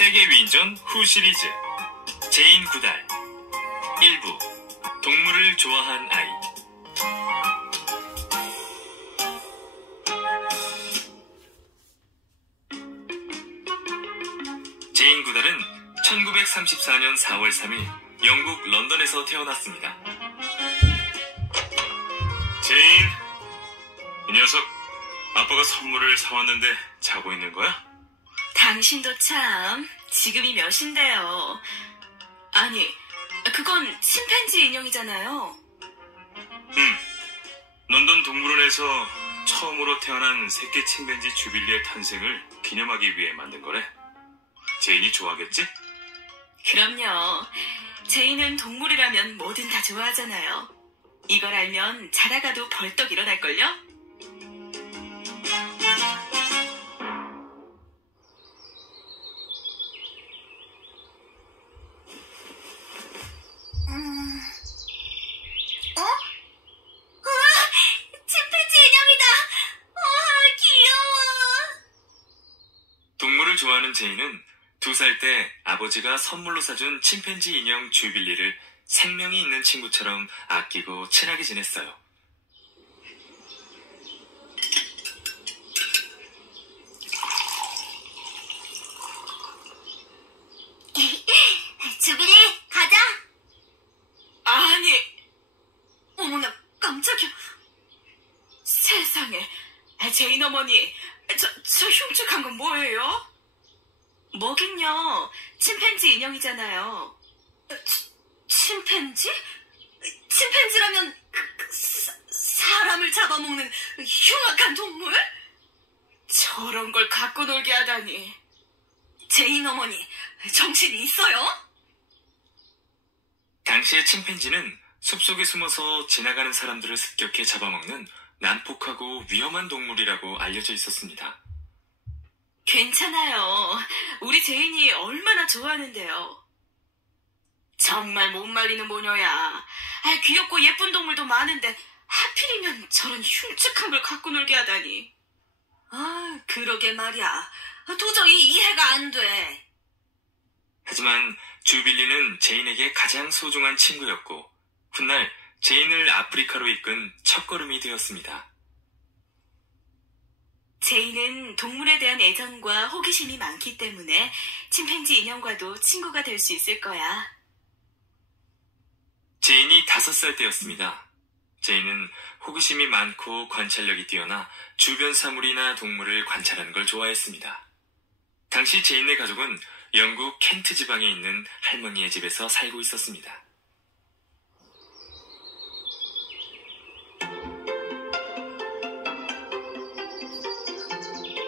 세계 위인전 후 시리즈 제인 구달 일부 동물을 좋아한 아이. 제인 구달은 1934년 4월 3일 영국 런던에서 태어났습니다. 제인, 이 녀석 아빠가 선물을 사왔는데 자고 있는 거야? 당신도 참, 지금이 몇인데요. 아니, 그건 침팬지 인형이잖아요. 런던 동물원에서 처음으로 태어난 새끼 침팬지 주빌리의 탄생을 기념하기 위해 만든 거래. 제인이 좋아하겠지? 그럼요. 제인은 동물이라면 뭐든 다 좋아하잖아요. 이걸 알면 자다가도 벌떡 일어날걸요? 좋아하는 제인은 2살 때 아버지가 선물로 사준 침팬지 인형 주빌리를 생명이 있는 친구처럼 아끼고 친하게 지냈어요. 주빌리, 가자. 아니, 어머나 깜짝이야. 세상에, 제인 어머니, 저 흉측한 건 뭐예요? 뭐긴요. 침팬지 인형이잖아요. 침팬지? 침팬지라면 사람을 잡아먹는 흉악한 동물? 저런 걸 갖고 놀게 하다니. 제인 어머니, 정신이 있어요? 당시의 침팬지는 숲속에 숨어서 지나가는 사람들을 습격해 잡아먹는 난폭하고 위험한 동물이라고 알려져 있었습니다. 괜찮아요. 우리 제인이 얼마나 좋아하는데요. 정말 못 말리는 모녀야. 귀엽고 예쁜 동물도 많은데 하필이면 저런 흉측한 걸 갖고 놀게 하다니. 그러게 말이야. 도저히 이해가 안 돼. 하지만 주빌리는 제인에게 가장 소중한 친구였고 훗날 제인을 아프리카로 이끈 첫걸음이 되었습니다. 제인은 동물에 대한 애정과 호기심이 많기 때문에 침팬지 인형과도 친구가 될 수 있을 거야. 제인이 5살 때였습니다. 제인은 호기심이 많고 관찰력이 뛰어나 주변 사물이나 동물을 관찰하는 걸 좋아했습니다. 당시 제인의 가족은 영국 켄트 지방에 있는 할머니의 집에서 살고 있었습니다.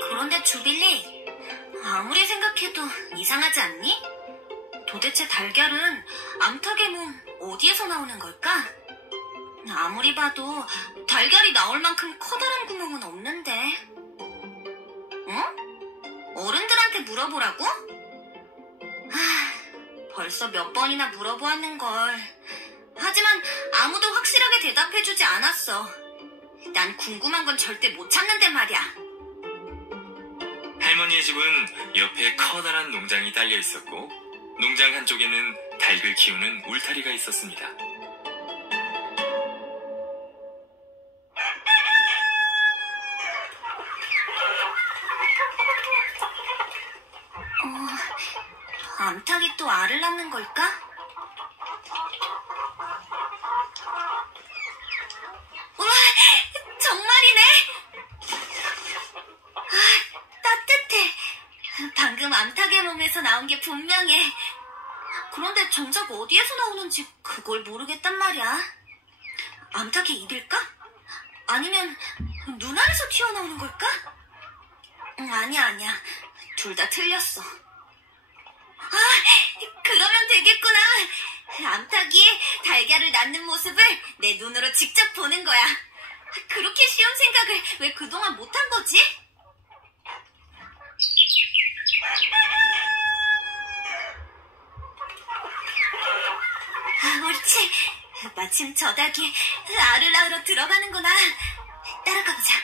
그런데 주빌리, 아무리 생각해도 이상하지 않니? 도대체 달걀은 암탉의 몸 어디에서 나오는 걸까? 아무리 봐도 달걀이 나올 만큼 커다란 구멍은 없는데. 응? 어른들한테 물어보라고? 벌써 몇 번이나 물어보았는걸. 하지만 아무도 확실하게 대답해주지 않았어. 난 궁금한 건 절대 못 찾는데 말이야. 할머니의 집은 옆에 커다란 농장이 딸려 있었고 농장 한쪽에는 닭을 키우는 울타리가 있었습니다. 암탉이 또 알을 낳는 걸까? 우와, 정말이네! 따뜻해. 방금 암탉의 몸에서 나온 게 분명해. 그런데 정작 어디에서 나오는지 그걸 모르겠단 말이야. 암탉의 입일까? 아니면 눈알에서 튀어나오는 걸까? 아니야. 둘 다 틀렸어. 그러면 되겠구나. 암탉이 달걀을 낳는 모습을 내 눈으로 직접 보는 거야. 그렇게 쉬운 생각을 왜 그동안 못한 거지? 옳지. 마침 저 닭이 알을 낳으러 들어가는구나. 따라가보자.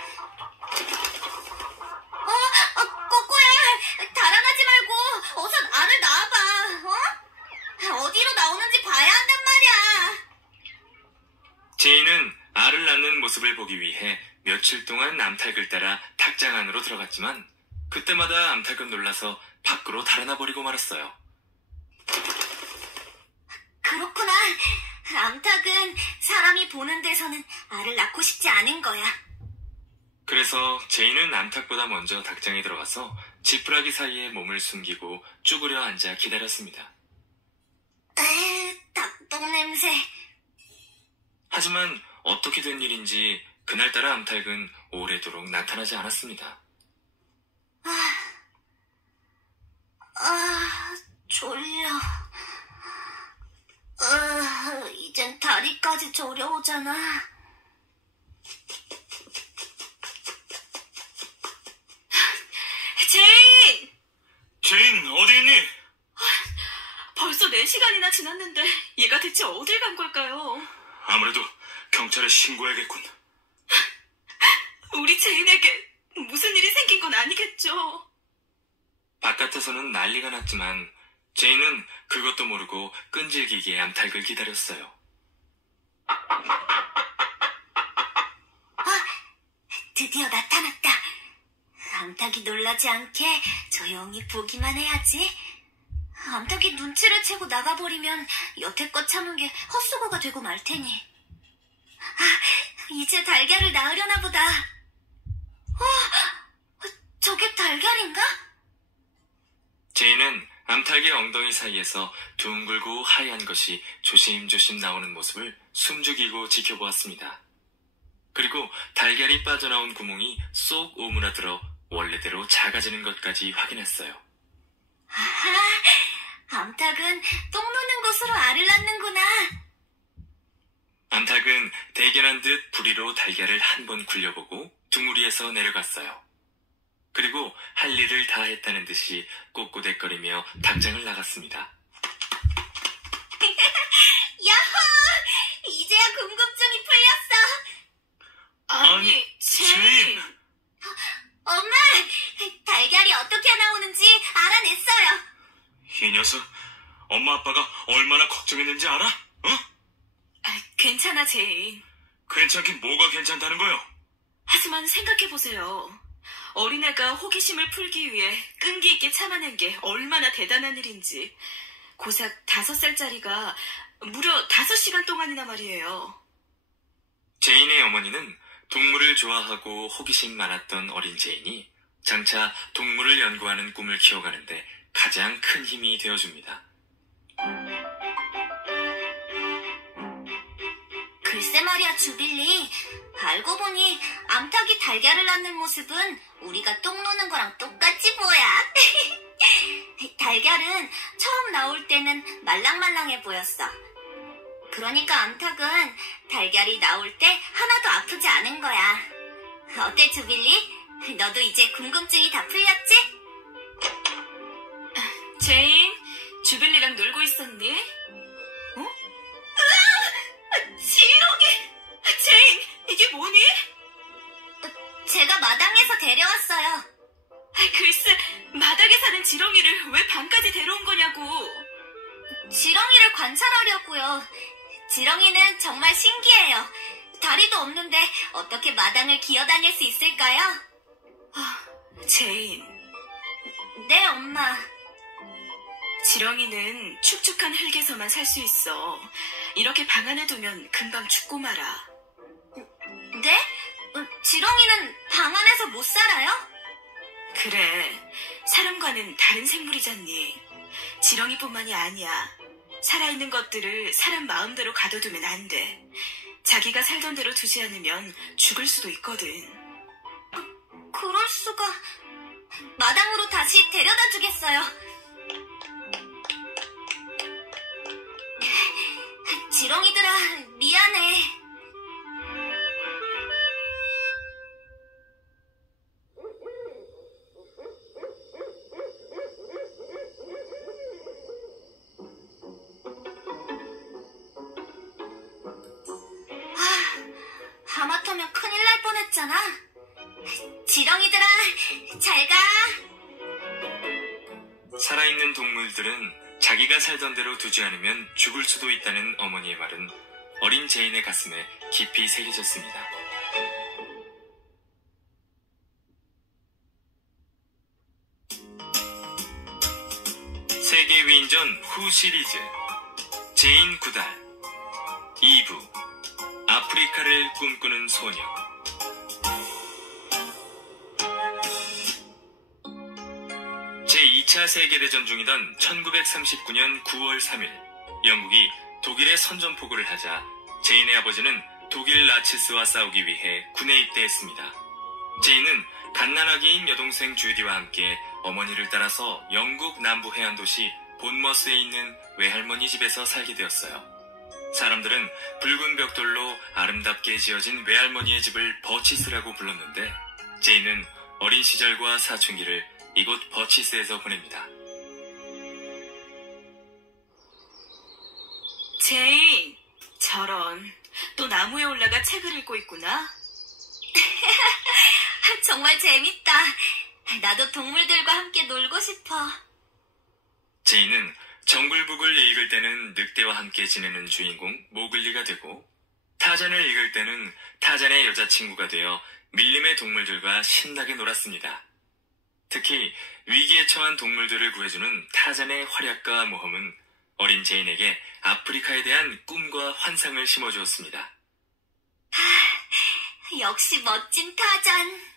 꼬꼬야, 달아나지 말고 어서 알을 모습을 보기 위해 며칠 동안 암탉을 따라 닭장 안으로 들어갔지만 그때마다 암탉은 놀라서 밖으로 달아나 버리고 말았어요. 그렇구나. 암탉은 사람이 보는 데서는 알을 낳고 싶지 않은 거야. 그래서 제이는 암탉보다 먼저 닭장에 들어가서 지푸라기 사이에 몸을 숨기고 쭈그려 앉아 기다렸습니다. 닭똥 냄새. 하지만 어떻게 된 일인지 그날따라 암탉은 오래도록 나타나지 않았습니다. 졸려. 이젠 다리까지 저려오잖아. 제인! 제인, 어디 있니? 벌써 4시간이나 지났는데 얘가 대체 어딜 간 걸까요? 아무래도 경찰에 신고해야겠군. 우리 제인에게 무슨 일이 생긴 건 아니겠죠? 바깥에서는 난리가 났지만 제인은 그것도 모르고 끈질기게 암탉을 기다렸어요. 드디어 나타났다. 암탉이 놀라지 않게 조용히 보기만 해야지. 암탉이 눈치를 채고 나가버리면 여태껏 참은 게 헛수고가 되고 말 테니. 이제 달걀을 낳으려나 보다. 저게 달걀인가? 제인은 암탉의 엉덩이 사이에서 둥글고 하얀 것이 조심조심 나오는 모습을 숨죽이고 지켜보았습니다. 그리고 달걀이 빠져나온 구멍이 쏙 오므라들어 원래대로 작아지는 것까지 확인했어요. 암탉은 똥 누는 곳으로 알을 낳는구나. 암탉은 대견한 듯 부리로 달걀을 한 번 굴려보고 둥우리에서 내려갔어요. 그리고 할 일을 다 했다는 듯이 꼬꼬댁거리며 닭장을 나갔습니다. 야호! 이제야 궁금증이 풀렸어. 아니, 제인! 엄마! 달걀이 어떻게 나오는지 알아냈어요. 이 녀석, 엄마 아빠가 얼마나 걱정했는지 알아? 어? 괜찮아, 제인. 괜찮긴 뭐가 괜찮다는 거요? 하지만 생각해보세요. 어린애가 호기심을 풀기 위해 끈기 있게 참아낸 게 얼마나 대단한 일인지. 고작 5살짜리가 무려 5시간 동안이나 말이에요. 제인의 어머니는 동물을 좋아하고 호기심 많았던 어린 제인이 장차 동물을 연구하는 꿈을 키워가는데 가장 큰 힘이 되어줍니다. 글쎄 말이야, 주빌리. 알고 보니 암탉이 달걀을 낳는 모습은 우리가 똥 누는 거랑 똑같이 보여. 달걀은 처음 나올 때는 말랑말랑해 보였어. 그러니까 암탉은 달걀이 나올 때 하나도 아프지 않은 거야. 어때, 주빌리? 너도 이제 궁금증이 다 풀렸지? 제인, 주빌리랑 놀고 있었니? 어? 지렁이! 제인, 이게 뭐니? 제가 마당에서 데려왔어요. 글쎄, 마당에 사는 지렁이를 왜 방까지 데려온 거냐고. 지렁이를 관찰하려고요. 지렁이는 정말 신기해요. 다리도 없는데 어떻게 마당을 기어다닐 수 있을까요? 제인. 네, 엄마. 지렁이는 축축한 흙에서만 살 수 있어. 이렇게 방 안에 두면 금방 죽고 말아. 네? 지렁이는 방 안에서 못 살아요? 그래, 사람과는 다른 생물이잖니. 지렁이뿐만이 아니야. 살아있는 것들을 사람 마음대로 가둬두면 안 돼. 자기가 살던 대로 두지 않으면 죽을 수도 있거든. 그럴 수가. 마당으로 다시 데려다 주겠어요. 지렁이들아, 미안해. 하마터면 큰일 날 뻔했잖아. 지렁이들아, 잘 가. 살아있는 동물들은 자기가 살던 대로 두지 않으면 죽을 수도 있다는 어머니의 말은 어린 제인의 가슴에 깊이 새겨졌습니다. 세계 위인전 후 시리즈 제인 구달 2부 아프리카를 꿈꾸는 소녀. 제2차 세계대전 중이던 1939년 9월 3일 영국이 독일에 선전포고를 하자 제인의 아버지는 독일 나치스와 싸우기 위해 군에 입대했습니다. 제인은 갓난아기인 여동생 주디와 함께 어머니를 따라서 영국 남부 해안 도시 본머스에 있는 외할머니 집에서 살게 되었어요. 사람들은 붉은 벽돌로 아름답게 지어진 외할머니의 집을 버치스라고 불렀는데 제인은 어린 시절과 사춘기를 이곳 버치스에서 보냅니다. 제인, 저런, 또 나무에 올라가 책을 읽고 있구나. 정말 재밌다. 나도 동물들과 함께 놀고 싶어. 제인은 정글북을 읽을 때는 늑대와 함께 지내는 주인공 모글리가 되고 타잔을 읽을 때는 타잔의 여자친구가 되어 밀림의 동물들과 신나게 놀았습니다. 특히 위기에 처한 동물들을 구해주는 타잔의 활약과 모험은 어린 제인에게 아프리카에 대한 꿈과 환상을 심어주었습니다. 역시 멋진 타잔.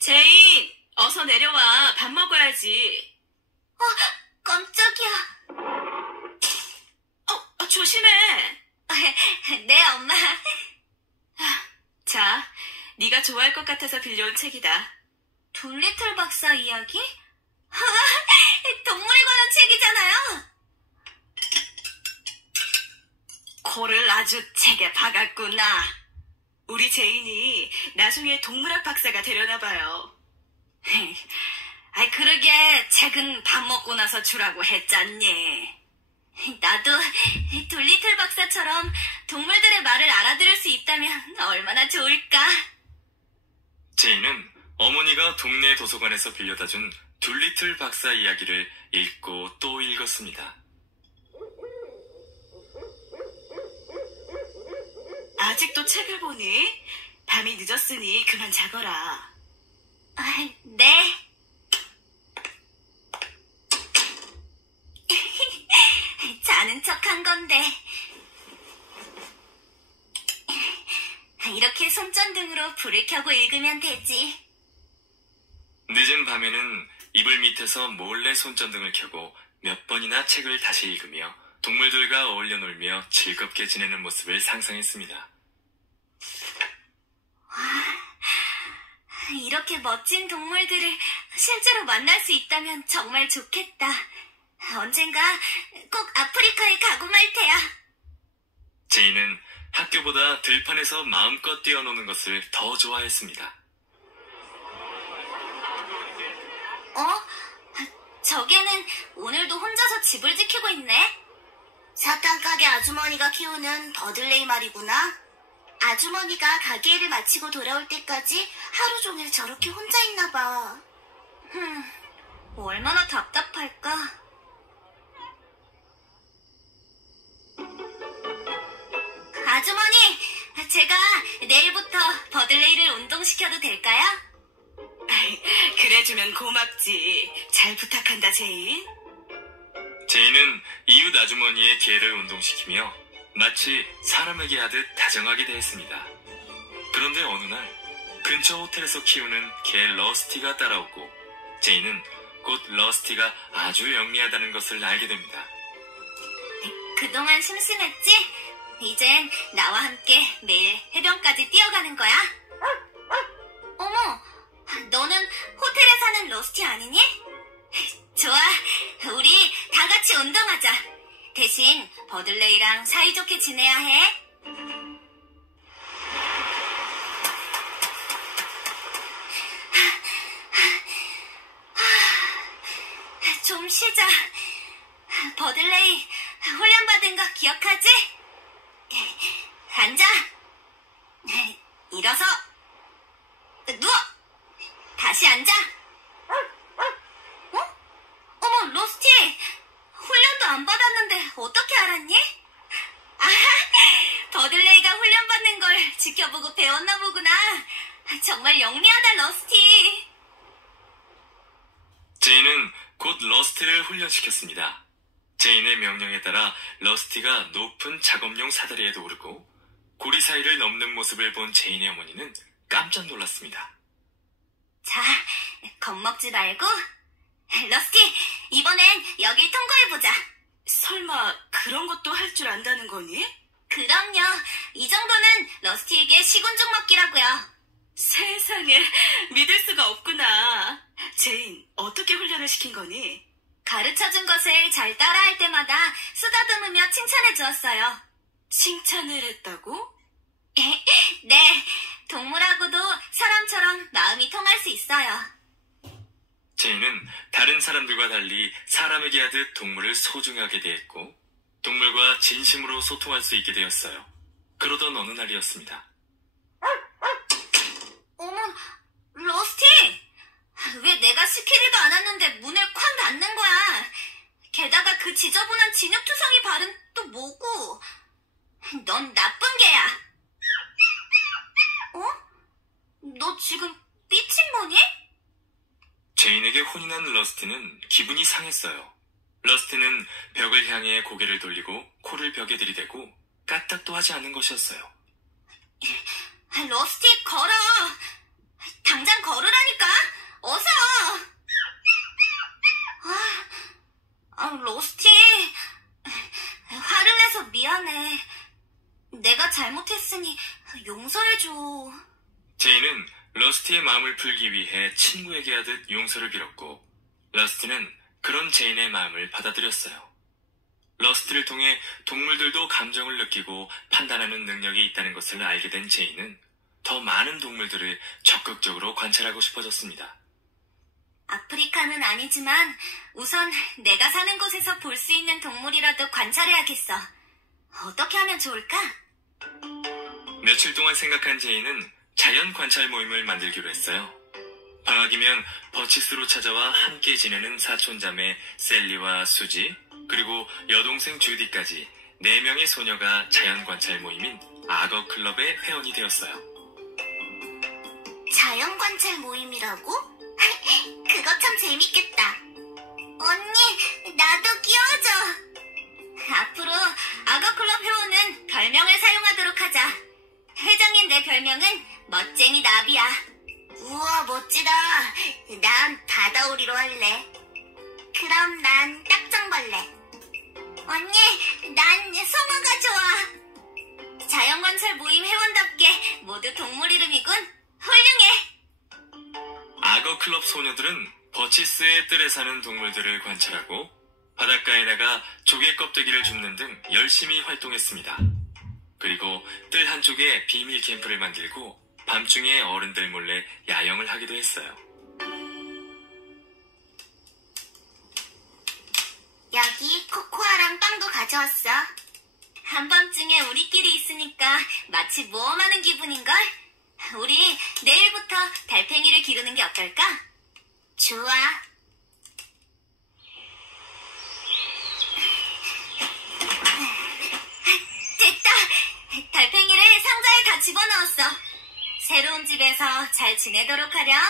제인, 어서 내려와. 밥 먹어야지. 깜짝이야. 조심해. 네, 엄마. 자, 네가 좋아할 것 같아서 빌려온 책이다. 돌리틀 박사 이야기? 동물에 관한 책이잖아요. 코를 아주 세게 박았구나. 우리 제인이 나중에 동물학 박사가 되려나 봐요. 그러게 책은 밥 먹고 나서 주라고 했잖니. 나도 돌리틀 박사처럼 동물들의 말을 알아들을 수 있다면 얼마나 좋을까. 제인은 어머니가 동네 도서관에서 빌려다 준 둘리틀 박사 이야기를 읽고 또 읽었습니다. 아직도 책을 보니? 밤이 늦었으니 그만 자거라. 네. 자는 척한 건데. 이렇게 손전등으로 불을 켜고 읽으면 되지. 늦은 밤에는 이불 밑에서 몰래 손전등을 켜고 몇 번이나 책을 다시 읽으며 동물들과 어울려 놀며 즐겁게 지내는 모습을 상상했습니다. 이렇게 멋진 동물들을 실제로 만날 수 있다면 정말 좋겠다. 언젠가 꼭 아프리카에 가고 말 테야. 제인은 학교보다 들판에서 마음껏 뛰어노는 것을 더 좋아했습니다. 저게는 오늘도 혼자서 집을 지키고 있네. 사탕 가게 아주머니가 키우는 버들레이 말이구나. 아주머니가 가게 일을 마치고 돌아올 때까지 하루 종일 저렇게 혼자 있나 봐. 얼마나 답답할까. 아주머니, 제가 내일부터 버들레이를 운동시켜도 될까요? 그래주면 고맙지. 잘 부탁한다, 제인. 제인은 이웃 아주머니의 개를 운동시키며 마치 사람에게 하듯 다정하게 대했습니다. 그런데 어느 날 근처 호텔에서 키우는 개 러스티가 따라오고 제인은 곧 러스티가 아주 영리하다는 것을 알게 됩니다. 그동안 심심했지? 이젠 나와 함께 매일 해변까지 뛰어가는 거야. 어머, 너는 호텔에 사는 러스티 아니니? 좋아, 우리 다 같이 운동하자. 대신 버들레이랑 사이좋게 지내야 해. 좀 쉬자. 버들레이 훈련받은 거 기억하지? 앉아. 일어서. 누워. 다시 앉아. 어머, 로스티. 훈련도 안 받았는데 어떻게 알았니? 버들레이가 훈련받는 걸 지켜보고 배웠나 보구나. 정말 영리하다, 러스티. 제인은 곧 러스티를 훈련시켰습니다. 제인의 명령에 따라 러스티가 높은 작업용 사다리에 오르고 고리 사이를 넘는 모습을 본 제인의 어머니는 깜짝 놀랐습니다. 자, 겁먹지 말고. 러스티, 이번엔 여길 통과해보자. 설마 그런 것도 할 줄 안다는 거니? 그럼요. 이 정도는 러스티에게 시군종 먹기라고요. 세상에, 믿을 수가 없구나. 제인, 어떻게 훈련을 시킨 거니? 가르쳐준 것을 잘 따라할 때마다 쓰다듬으며 칭찬해 주었어요. 칭찬을 했다고? 네, 동물하고도 사람처럼 마음이 통할 수 있어요. 제인은 다른 사람들과 달리 사람에게 하듯 동물을 소중하게 대했고 동물과 진심으로 소통할 수 있게 되었어요. 그러던 어느 날이었습니다. 어머, 러스티! 왜 내가 시키지도 않았는데 문을 콱 닫는 거야? 게다가 그 지저분한 진흙투성이 발은 또 뭐고? 넌 나쁜 개야. 어? 너 지금 삐친 거니? 제인에게 혼이 난 러스티는 기분이 상했어요. 러스티는 벽을 향해 고개를 돌리고 코를 벽에 들이대고 까딱도 하지 않는 것이었어요. 러스티, 걸어. 당장 걸으라니까. 어서. 러스티. 화를 내서 미안해. 내가 잘못했으니 용서해줘. 제인은 러스티의 마음을 풀기 위해 친구에게 하듯 용서를 빌었고 러스티는 그런 제인의 마음을 받아들였어요. 러스티를 통해 동물들도 감정을 느끼고 판단하는 능력이 있다는 것을 알게 된 제인은 더 많은 동물들을 적극적으로 관찰하고 싶어졌습니다. 아프리카는 아니지만 우선 내가 사는 곳에서 볼 수 있는 동물이라도 관찰해야겠어. 어떻게 하면 좋을까? 며칠 동안 생각한 제인은 자연 관찰 모임을 만들기로 했어요. 방학이면 버치스로 찾아와 함께 지내는 사촌자매 셀리와 수지, 그리고 여동생 주디까지 4명의 소녀가 자연 관찰 모임인 악어 클럽의 회원이 되었어요. 자연 관찰 모임이라고? 그거 참 재밌겠다. 언니, 나도 끼워줘. 앞으로 악어클럽 회원은 별명을 사용하도록 하자. 회장인 내 별명은 멋쟁이 나비야. 우와, 멋지다. 난 바다오리로 할래. 그럼 난 딱정벌레. 언니, 난 송어가 좋아. 자연관찰 모임 회원답게 모두 동물 이름이군. 훌륭해. 악어 클럽 소녀들은 버치스의 뜰에 사는 동물들을 관찰하고 바닷가에 나가 조개 껍데기를 줍는 등 열심히 활동했습니다. 그리고 뜰 한쪽에 비밀 캠프를 만들고 밤중에 어른들 몰래 야영을 하기도 했어요. 여기 코코아랑 빵도 가져왔어. 한밤중에 우리끼리 있으니까 마치 모험하는 기분인걸? 우리 내일부터 달팽이를 기르는 게 어떨까? 좋아. 됐다. 달팽이를 상자에 다 집어넣었어. 새로운 집에서 잘 지내도록 하렴.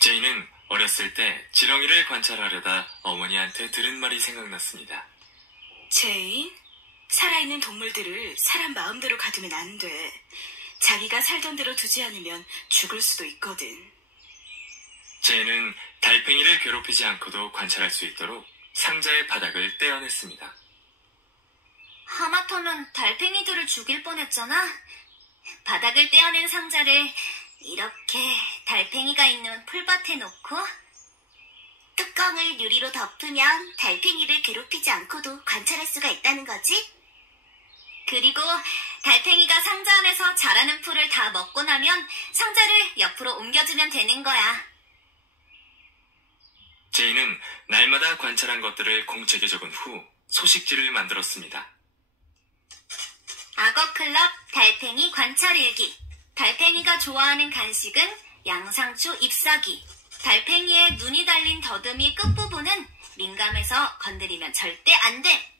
제인은 어렸을 때 지렁이를 관찰하려다 어머니한테 들은 말이 생각났습니다. 제인, 살아있는 동물들을 사람 마음대로 가두면 안 돼. 자기가 살던 대로 두지 않으면 죽을 수도 있거든. 제인은 달팽이를 괴롭히지 않고도 관찰할 수 있도록 상자의 바닥을 떼어냈습니다. 하마터면 달팽이들을 죽일 뻔했잖아. 바닥을 떼어낸 상자를 이렇게 달팽이가 있는 풀밭에 놓고 뚜껑을 유리로 덮으면 달팽이를 괴롭히지 않고도 관찰할 수가 있다는 거지. 그리고 달팽이가 상자 안에서 자라는 풀을 다 먹고 나면 상자를 옆으로 옮겨주면 되는 거야. 제인은 날마다 관찰한 것들을 공책에 적은 후 소식지를 만들었습니다. 악어클럽 달팽이 관찰일기. 달팽이가 좋아하는 간식은 양상추 잎사귀. 달팽이의 눈이 달린 더듬이 끝부분은 민감해서 건드리면 절대 안 돼.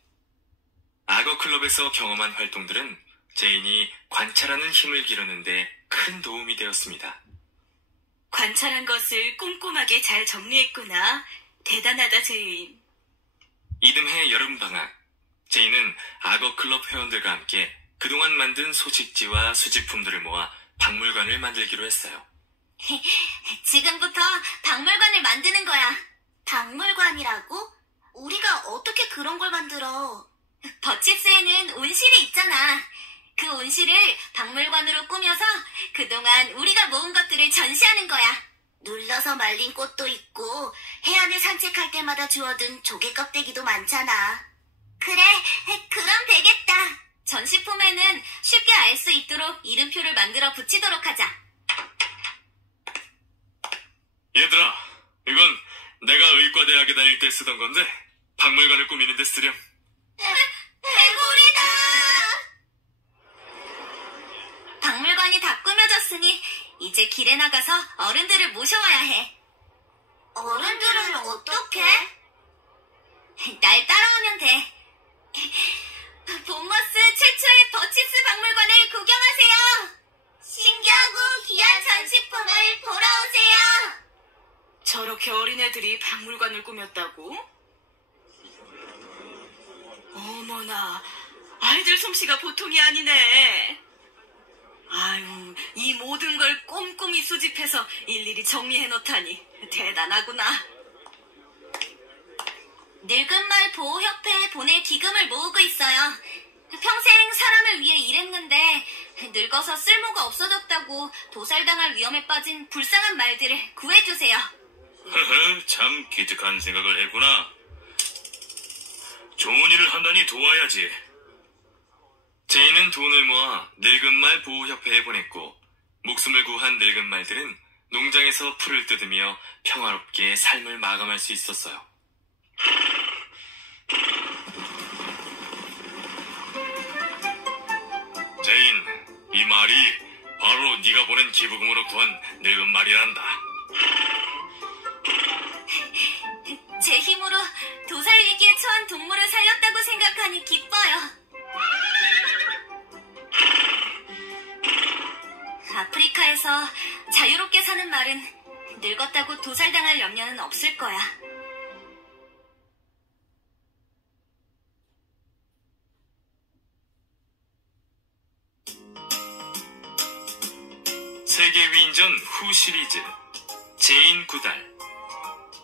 악어 클럽에서 경험한 활동들은 제인이 관찰하는 힘을 기르는데 큰 도움이 되었습니다. 관찰한 것을 꼼꼼하게 잘 정리했구나. 대단하다, 제인. 이듬해 여름방학, 제이는 악어클럽 회원들과 함께 그동안 만든 소식지와 수집품들을 모아 박물관을 만들기로 했어요. 지금부터 박물관을 만드는 거야. 박물관이라고? 우리가 어떻게 그런 걸 만들어? 버치스에는 온실이 있잖아. 그 온실을 박물관으로 꾸며서 그동안 우리가 모은 것들을 전시하는 거야. 눌러서 말린 꽃도 있고 해안을 산책할 때마다 주워둔 조개 껍데기도 많잖아. 그래, 그럼 되겠다. 전시품에는 쉽게 알 수 있도록 이름표를 만들어 붙이도록 하자. 얘들아, 이건 내가 의과대학에 다닐 때 쓰던 건데 박물관을 꾸미는 데 쓰렴. 해골이다! 박물관이 다 꾸며졌으니 이제 길에 나가서 어른들을 모셔와야 해. 어른들은 어떻게? 날 따라오면 돼. 본머스 최초의 버치스 박물관을 구경하세요. 신기하고 귀한 전시품을 보러 오세요. 저렇게 어린애들이 박물관을 꾸몄다고? 어머나, 아이들 솜씨가 보통이 아니네. 아유, 이 모든 걸 꼼꼼히 수집해서 일일이 정리해놓다니 대단하구나. 늙은말 보호협회에 보낼 기금을 모으고 있어요. 평생 사람을 위해 일했는데 늙어서 쓸모가 없어졌다고 도살당할 위험에 빠진 불쌍한 말들을 구해주세요. 참 기특한 생각을 했구나. 좋은 일을 한다니 도와야지. 제이는 돈을 모아 늙은말 보호협회에 보냈고 목숨을 구한 늙은 말들은 농장에서 풀을 뜯으며 평화롭게 삶을 마감할 수 있었어요. 제인, 이 말이 바로 네가 보낸 기부금으로 구한 늙은 말이란다. 제 힘으로 도살 위기에 처한 동물을 살렸다고 생각하니 기뻐요. 아프리카에서 자유롭게 사는 말은 늙었다고 도살당할 염려는 없을 거야. 세계 위인전 후 시리즈 제인 구달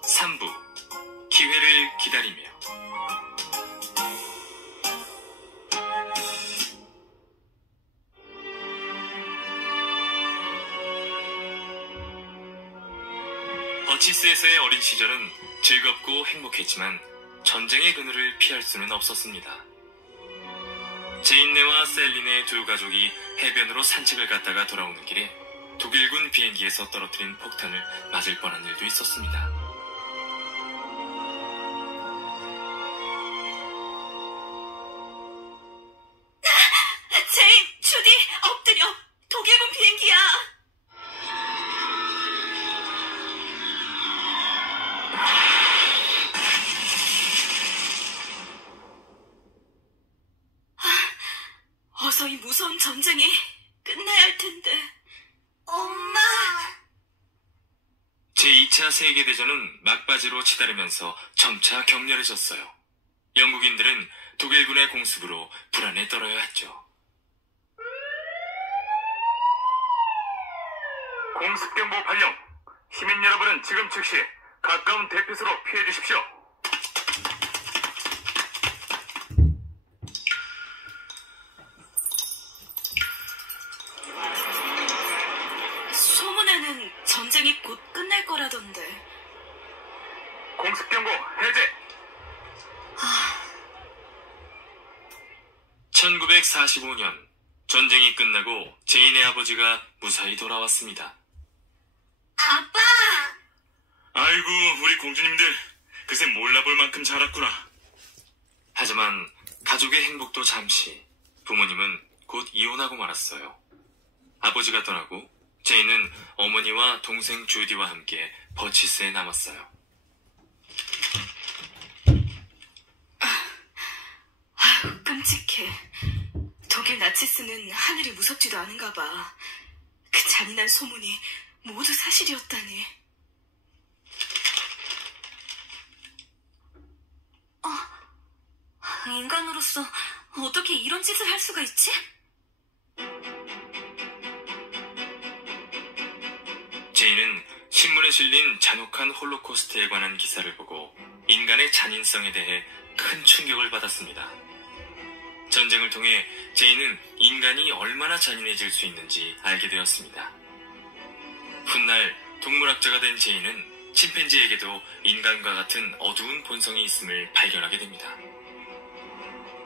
3부 기회를 기다리며. 버치스에서의 어린 시절은 즐겁고 행복했지만 전쟁의 그늘을 피할 수는 없었습니다. 제인네와 셀린의 두 가족이 해변으로 산책을 갔다가 돌아오는 길에 독일군 비행기에서 떨어뜨린 폭탄을 맞을 뻔한 일도 있었습니다. 제인, 주디, 엎드려. 독일군 비행기야. 어서 이 무서운 전쟁이 끝나야 할 텐데. 엄마! 제2차 세계대전은 막바지로 치달으면서 점차 격렬해졌어요. 영국인들은 독일군의 공습으로 불안에 떨어야 했죠. 공습경보 발령. 시민 여러분은 지금 즉시 가까운 대피소로 피해 주십시오. 소문에는 전쟁이 곧 끝날 거라던데. 공습경보 해제. 1945년 전쟁이 끝나고 제인의 아버지가 무사히 돌아왔습니다. 아빠! 아이고, 우리 공주님들 그새 몰라볼 만큼 자랐구나. 하지만 가족의 행복도 잠시, 부모님은 곧 이혼하고 말았어요. 아버지가 떠나고 제인은 어머니와 동생 주디와 함께 버치스에 남았어요. 아유, 끔찍해. 독일 나치스는 하늘이 무섭지도 않은가 봐. 그 잔인한 소문이 모두 사실이었다니. 인간으로서 어떻게 이런 짓을 할 수가 있지? 제인은 신문에 실린 잔혹한 홀로코스트에 관한 기사를 보고 인간의 잔인성에 대해 큰 충격을 받았습니다. 전쟁을 통해 제인은 인간이 얼마나 잔인해질 수 있는지 알게 되었습니다. 훗날 동물학자가 된 제인은 침팬지에게도 인간과 같은 어두운 본성이 있음을 발견하게 됩니다.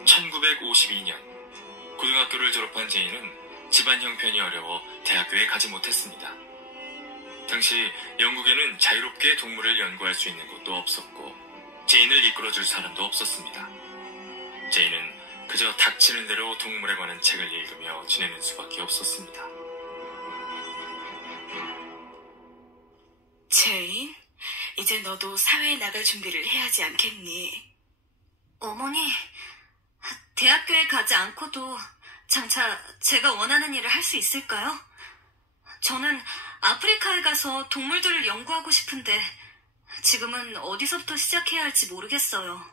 1952년 고등학교를 졸업한 제인은 집안 형편이 어려워 대학교에 가지 못했습니다. 당시 영국에는 자유롭게 동물을 연구할 수 있는 곳도 없었고 제인을 이끌어줄 사람도 없었습니다. 제인은 그저 닥치는 대로 동물에 관한 책을 읽으며 지내는 수밖에 없었습니다. 제인, 이제 너도 사회에 나갈 준비를 해야 하지 않겠니? 어머니, 대학교에 가지 않고도 장차 제가 원하는 일을 할 수 있을까요? 저는 아프리카에 가서 동물들을 연구하고 싶은데 지금은 어디서부터 시작해야 할지 모르겠어요.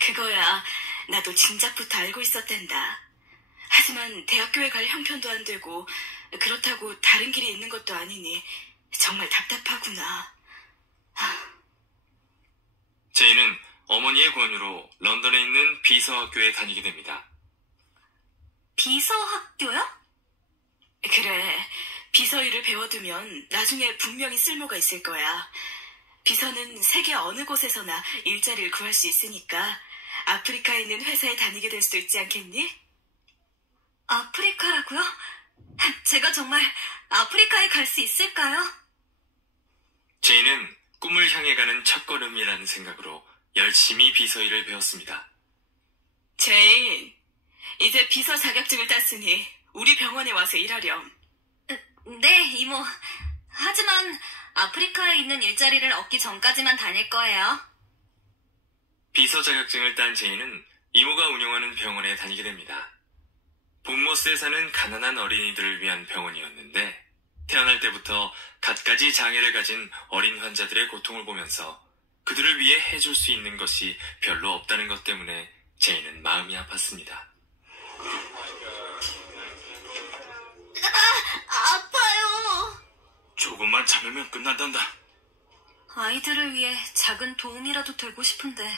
그거야 나도 진작부터 알고 있었단다. 하지만 대학교에 갈 형편도 안 되고 그렇다고 다른 길이 있는 것도 아니니 정말 답답하구나. 제인은 어머니의 권유로 런던에 있는 비서학교에 다니게 됩니다. 비서학교요? 그래, 비서 일을 배워두면 나중에 분명히 쓸모가 있을 거야. 비서는 세계 어느 곳에서나 일자리를 구할 수 있으니까 아프리카에 있는 회사에 다니게 될 수도 있지 않겠니? 아프리카라고요? 제가 정말 아프리카에 갈 수 있을까요? 제인은 꿈을 향해 가는 첫걸음이라는 생각으로 열심히 비서 일을 배웠습니다. 제인, 이제 비서 자격증을 땄으니 우리 병원에 와서 일하렴. 네, 이모. 하지만 아프리카에 있는 일자리를 얻기 전까지만 다닐 거예요. 비서 자격증을 딴 제인은 이모가 운영하는 병원에 다니게 됩니다. 본모스에 사는 가난한 어린이들을 위한 병원이었는데 태어날 때부터 갖가지 장애를 가진 어린 환자들의 고통을 보면서 그들을 위해 해줄 수 있는 것이 별로 없다는 것 때문에 제인은 마음이 아팠습니다. 아파요. 조금만 참으면 끝난단다. 아이들을 위해 작은 도움이라도 되고 싶은데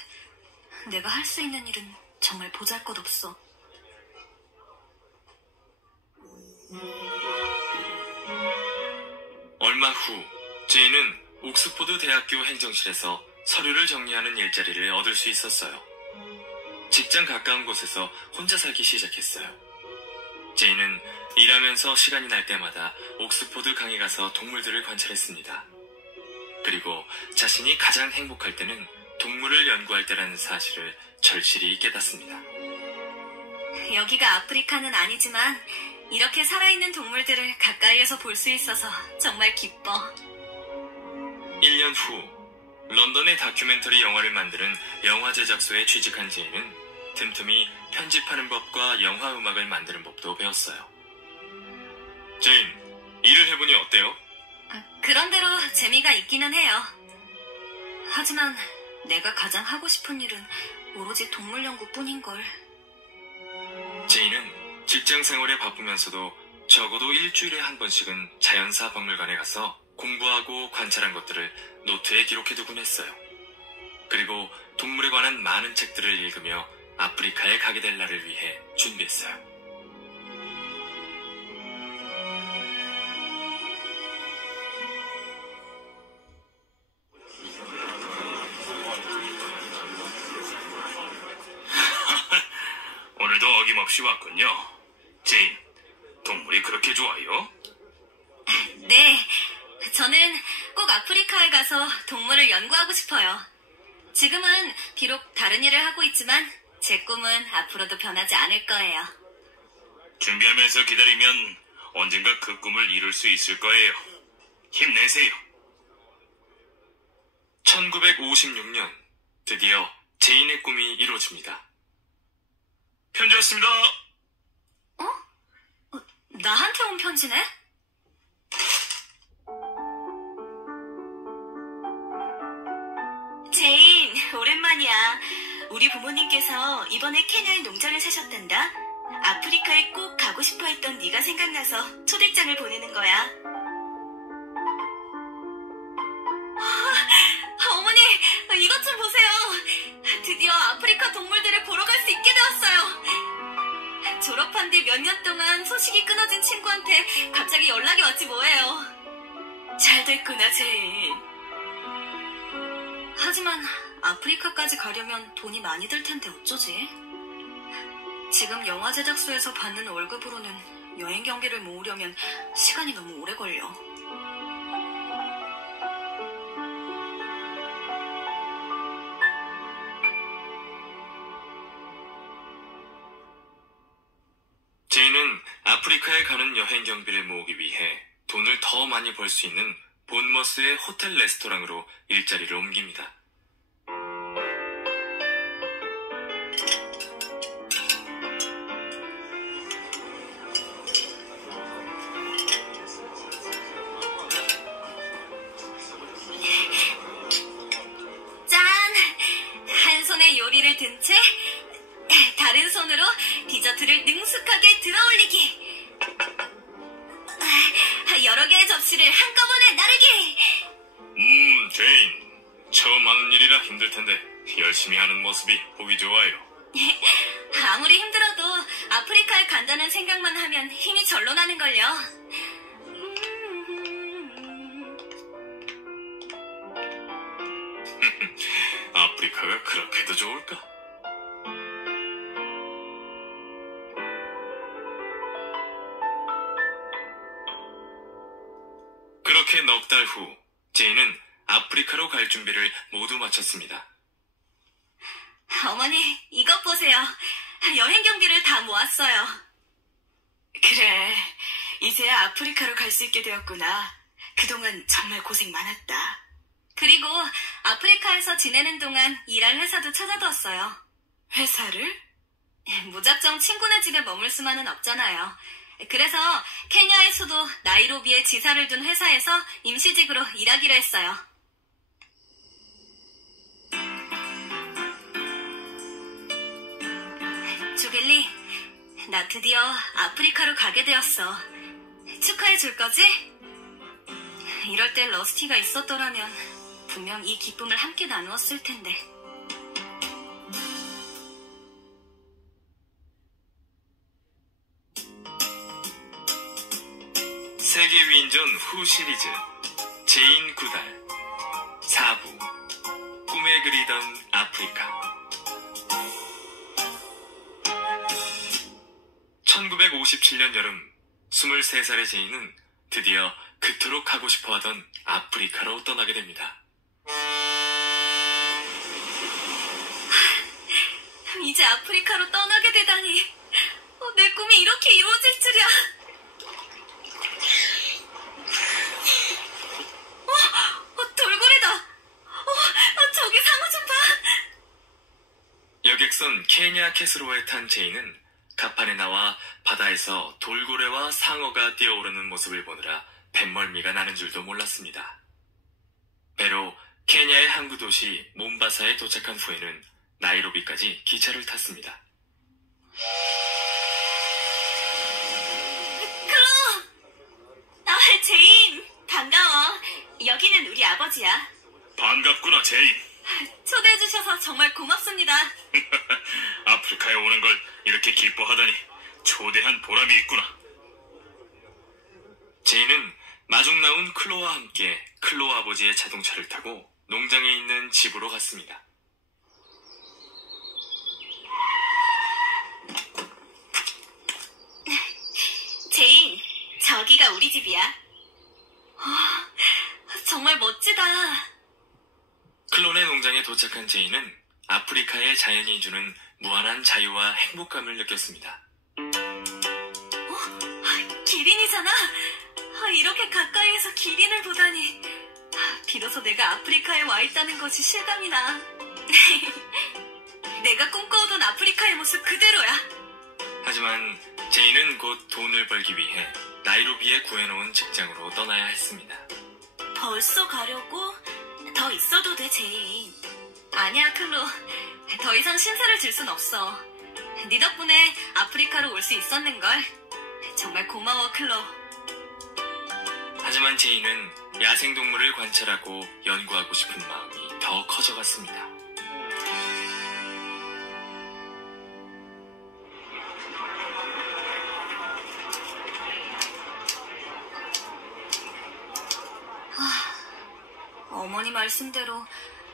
내가 할 수 있는 일은 정말 보잘것없어. 얼마 후 제인은 옥스포드 대학교 행정실에서 서류를 정리하는 일자리를 얻을 수 있었어요. 직장 가까운 곳에서 혼자 살기 시작했어요. 제인은 일하면서 시간이 날 때마다 옥스포드 강에 가서 동물들을 관찰했습니다. 그리고 자신이 가장 행복할 때는 동물을 연구할 때라는 사실을 절실히 깨닫습니다. 여기가 아프리카는 아니지만 이렇게 살아있는 동물들을 가까이에서 볼 수 있어서 정말 기뻐. 1년 후 런던의 다큐멘터리 영화를 만드는 영화 제작소에 취직한 제인은 틈틈이 편집하는 법과 영화 음악을 만드는 법도 배웠어요. 제인, 일을 해보니 어때요? 그런 대로 재미가 있기는 해요. 하지만 내가 가장 하고 싶은 일은 오로지 동물 연구뿐인걸. 제인은 직장 생활에 바쁘면서도 적어도 일주일에 한 번씩은 자연사 박물관에 가서 공부하고 관찰한 것들을 노트에 기록해두곤 했어요. 그리고 동물에 관한 많은 책들을 읽으며 아프리카에 가게 될 날을 위해 준비했어요. 오늘도 어김없이 왔군요. 제인, 동물이 그렇게 좋아요? 네, 저는 꼭 아프리카에 가서 동물을 연구하고 싶어요. 지금은 비록 다른 일을 하고 있지만 제 꿈은 앞으로도 변하지 않을 거예요. 준비하면서 기다리면 언젠가 그 꿈을 이룰 수 있을 거예요. 힘내세요. 1956년 드디어 제인의 꿈이 이루어집니다. 편지 왔습니다. 나한테 온 편지네? 제인, 오랜만이야. 우리 부모님께서 이번에 케냐에 농장을 사셨단다. 아프리카에 꼭 가고 싶어 했던 네가 생각나서 초대장을 보내는 거야. 어머니, 이것 좀 보세요. 드디어 아프리카 동물들을 보러 갈 수 있게 되었어요. 졸업한 뒤 몇 년 동안 소식이 끊어진 친구한테 갑자기 연락이 왔지 뭐예요. 잘 됐구나, 제인. 하지만 아프리카까지 가려면 돈이 많이 들 텐데 어쩌지? 지금 영화 제작소에서 받는 월급으로는 여행 경비를 모으려면 시간이 너무 오래 걸려. 제인은 아프리카에 가는 여행 경비를 모으기 위해 돈을 더 많이 벌 수 있는 본머스의 호텔 레스토랑으로 일자리를 옮깁니다. 짠! 한 손에 요리를 든 채 다른 손으로 디저트를 능숙하게 들어올리기. 여러 개의 접시를 한꺼번에 나르기. 제인. 처음 하는 일이라 힘들 텐데 열심히 하는 모습이 보기 좋아요. 아무리 힘들어도 아프리카에 간다는 생각만 하면 힘이 절로 나는걸요. 아프리카가 그렇게도 좋을까? 그렇게 넉 달 후, 제인은 아프리카로 갈 준비를 모두 마쳤습니다. 어머니, 이것 보세요. 여행 경비를 다 모았어요. 그래, 이제야 아프리카로 갈 수 있게 되었구나. 그동안 정말 고생 많았다. 그리고 아프리카에서 지내는 동안 일할 회사도 찾아두었어요. 회사를? 무작정 친구네 집에 머물 수만은 없잖아요. 그래서 케냐의 수도 나이로비에 지사를 둔 회사에서 임시직으로 일하기로 했어요. 주빌리, 나 드디어 아프리카로 가게 되었어. 축하해 줄 거지? 이럴 때 러스티가 있었더라면 분명 이 기쁨을 함께 나누었을 텐데. 세계 위인전 후 시리즈 제인 구달 4부 꿈에 그리던 아프리카. 1957년 여름 23살의 제인은 드디어 그토록 가고 싶어하던 아프리카로 떠나게 됩니다. 이제 아프리카로 떠나게 되다니. 내 꿈이 이렇게 이루어질 줄이야. 돌고래다. 저기 상어 좀 봐. 여객선 케냐 캐스로에 탄 제인은 갑판에 나와 바다에서 돌고래와 상어가 뛰어오르는 모습을 보느라 뱃멀미가 나는 줄도 몰랐습니다. 배로 케냐의 항구 도시 몬바사에 도착한 후에는 나이로비까지 기차를 탔습니다. 그럼! 제인, 반가워. 여기는 우리 아버지야. 반갑구나, 제인. 초대해주셔서 정말 고맙습니다. 아프리카에 오는 걸 이렇게 기뻐하다니 초대한 보람이 있구나. 제인은 마중 나온 클로와 함께 클로 아버지의 자동차를 타고 농장에 있는 집으로 갔습니다. 제인, 저기가 우리 집이야. 정말 멋지다. 클론의 농장에 도착한 제인은 아프리카의 자연이 주는 무한한 자유와 행복감을 느꼈습니다. 기린이잖아. 이렇게 가까이에서 기린을 보다니. 비로소 내가 아프리카에 와 있다는 것이 실감이 나. 내가 꿈꿔오던 아프리카의 모습 그대로야. 하지만 제인은 곧 돈을 벌기 위해 나이로비에 구해놓은 직장으로 떠나야 했습니다. 벌써 가려고? 더 있어도 돼, 제인. 아니야, 클로. 더 이상 신세를 질 순 없어. 네 덕분에 아프리카로 올 수 있었는걸. 정말 고마워, 클로. 하지만 제이는 야생동물을 관찰하고 연구하고 싶은 마음이 더 커져갔습니다. 어머니 말씀대로